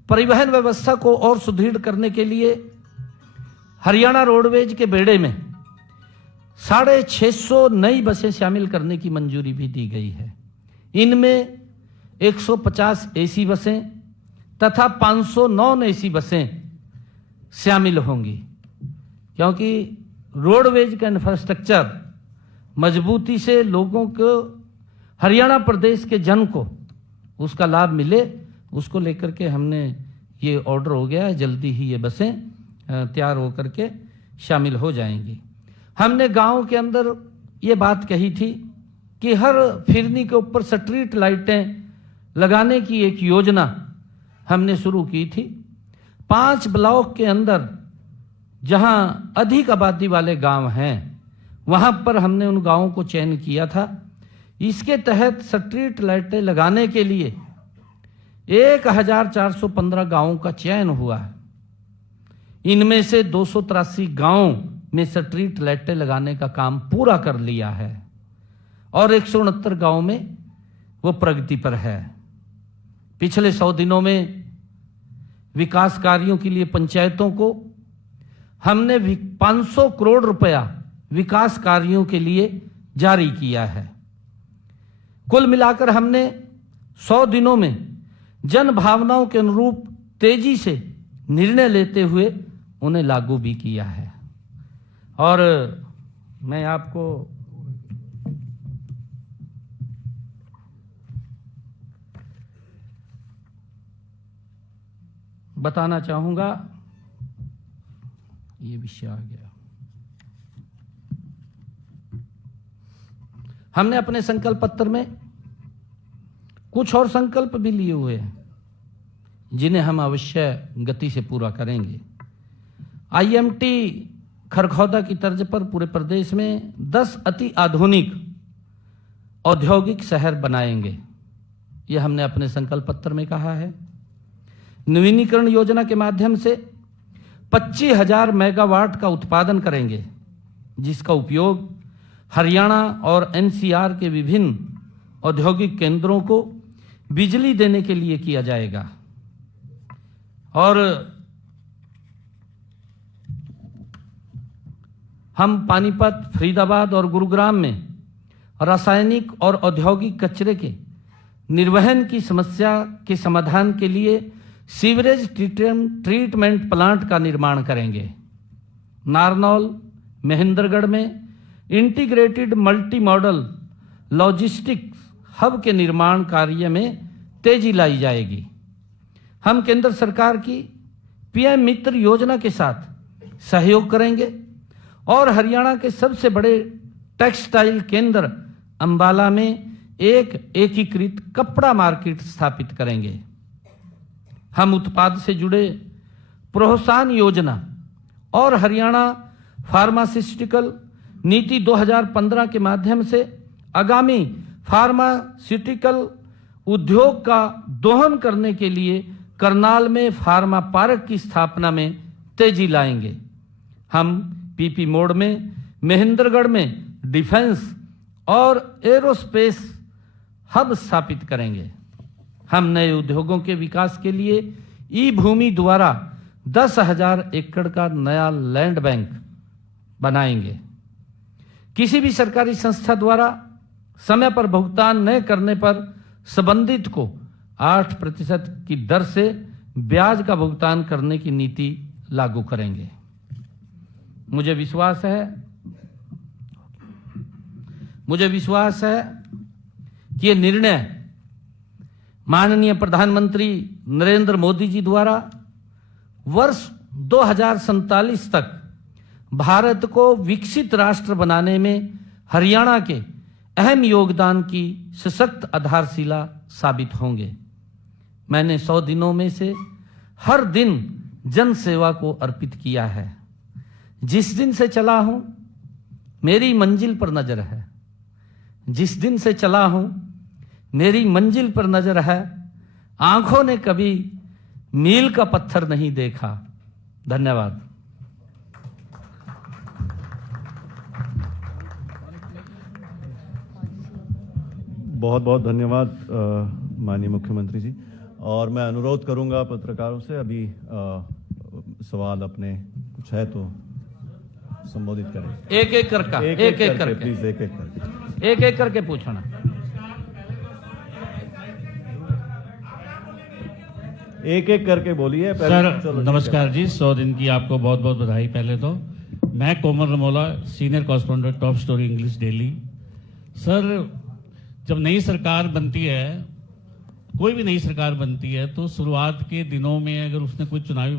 परिवहन व्यवस्था को और सुदृढ़ करने के लिए हरियाणा रोडवेज के बेड़े में 650 नई बसें शामिल करने की मंजूरी भी दी गई है। इनमें 150 AC बसें तथा 500 नॉन AC बसें शामिल होंगी, क्योंकि रोडवेज का इंफ्रास्ट्रक्चर मजबूती से लोगों को, हरियाणा प्रदेश के जन को उसका लाभ मिले, उसको लेकर के हमने ये ऑर्डर हो गया है। जल्दी ही ये बसें तैयार होकर के शामिल हो जाएंगी। हमने गांव के अंदर ये बात कही थी कि हर फिरनी के ऊपर स्ट्रीट लाइटें लगाने की एक योजना हमने शुरू की थी। 5 ब्लॉक के अंदर जहां अधिक आबादी वाले गांव हैं वहां पर हमने उन गांवों को चयन किया था। इसके तहत स्ट्रीट लाइटें लगाने के लिए 1415 गांवों का चयन हुआ है। इनमें से 283 गांवों में स्ट्रीट लाइटें लगाने का काम पूरा कर लिया है और 169 गांवों में वो प्रगति पर है। पिछले 100 दिनों में विकास कार्यों के लिए पंचायतों को हमने 500 करोड़ रुपया विकास कार्यों के लिए जारी किया है। कुल मिलाकर हमने 100 दिनों में जन भावनाओं के अनुरूप तेजी से निर्णय लेते हुए उन्हें लागू भी किया है। और मैं आपको बताना चाहूंगा, ये विषय आ गया। हमने अपने संकल्प पत्र में कुछ और संकल्प भी लिए हुए हैं जिन्हें हम अवश्य गति से पूरा करेंगे। आईएमटी खरखौदा की तर्ज पर पूरे प्रदेश में 10 अति आधुनिक औद्योगिक शहर बनाएंगे, ये हमने अपने संकल्प पत्र में कहा है। नवीनीकरण योजना के माध्यम से 25,000 मेगावाट का उत्पादन करेंगे, जिसका उपयोग हरियाणा और एनसीआर के विभिन्न औद्योगिक केंद्रों को बिजली देने के लिए किया जाएगा। और हम पानीपत, फरीदाबाद और गुरुग्राम में रासायनिक और औद्योगिक कचरे के निर्वहन की समस्या के समाधान के लिए सीवरेज ट्रीटमेंट प्लांट का निर्माण करेंगे। नारनौल, महेंद्रगढ़ में integrated multi modal logistics hub के निर्माण कार्य में तेजी लाई जाएगी। हम केंद्र सरकार की पीएम मित्र योजना के साथ सहयोग करेंगे और हरियाणा के सबसे बड़े टेक्सटाइल केंद्र अंबाला में एक एकीकृत कपड़ा मार्केट स्थापित करेंगे। हम उत्पाद से जुड़े प्रोत्साहन योजना और हरियाणा फार्मास्यूटिकल नीति 2015 के माध्यम से आगामी फार्मास्यूटिकल उद्योग का दोहन करने के लिए करनाल में फार्मा पार्क की स्थापना में तेजी लाएंगे। हम पीपी मोड में महेंद्रगढ़ में डिफेंस और एरोस्पेस हब स्थापित करेंगे। हम नए उद्योगों के विकास के लिए ई भूमि द्वारा 10,000 एकड़ का नया लैंड बैंक बनाएंगे। किसी भी सरकारी संस्था द्वारा समय पर भुगतान न करने पर संबंधित को 8% की दर से ब्याज का भुगतान करने की नीति लागू करेंगे। मुझे विश्वास है कि ये निर्णय माननीय प्रधानमंत्री नरेंद्र मोदी जी द्वारा वर्ष 2047 तक भारत को विकसित राष्ट्र बनाने में हरियाणा के अहम योगदान की सशक्त आधारशिला साबित होंगे। मैंने 100 दिनों में से हर दिन जन सेवा को अर्पित किया है। जिस दिन से चला हूं मेरी मंजिल पर नजर है। जिस दिन से चला हूं मेरी मंजिल पर नजर है। आंखों ने कभी मील का पत्थर नहीं देखा। धन्यवाद। बहुत बहुत धन्यवाद माननीय मुख्यमंत्री जी। और मैं अनुरोध करूंगा पत्रकारों से, अभी सवाल अपने कुछ है तो संबोधित करें। एक एक करके प्लीज एक एक करके पूछना। एक एक करके बोलिए। सर नमस्कार जी, 100 दिन की आपको बहुत बहुत बधाई। पहले तो मैं Komal Ramola, senior correspondent top story English daily. Sir जब नई सरकार बनती है, कोई भी नई सरकार बनती है, तो शुरुआत के दिनों में अगर उसने कोई चुनावी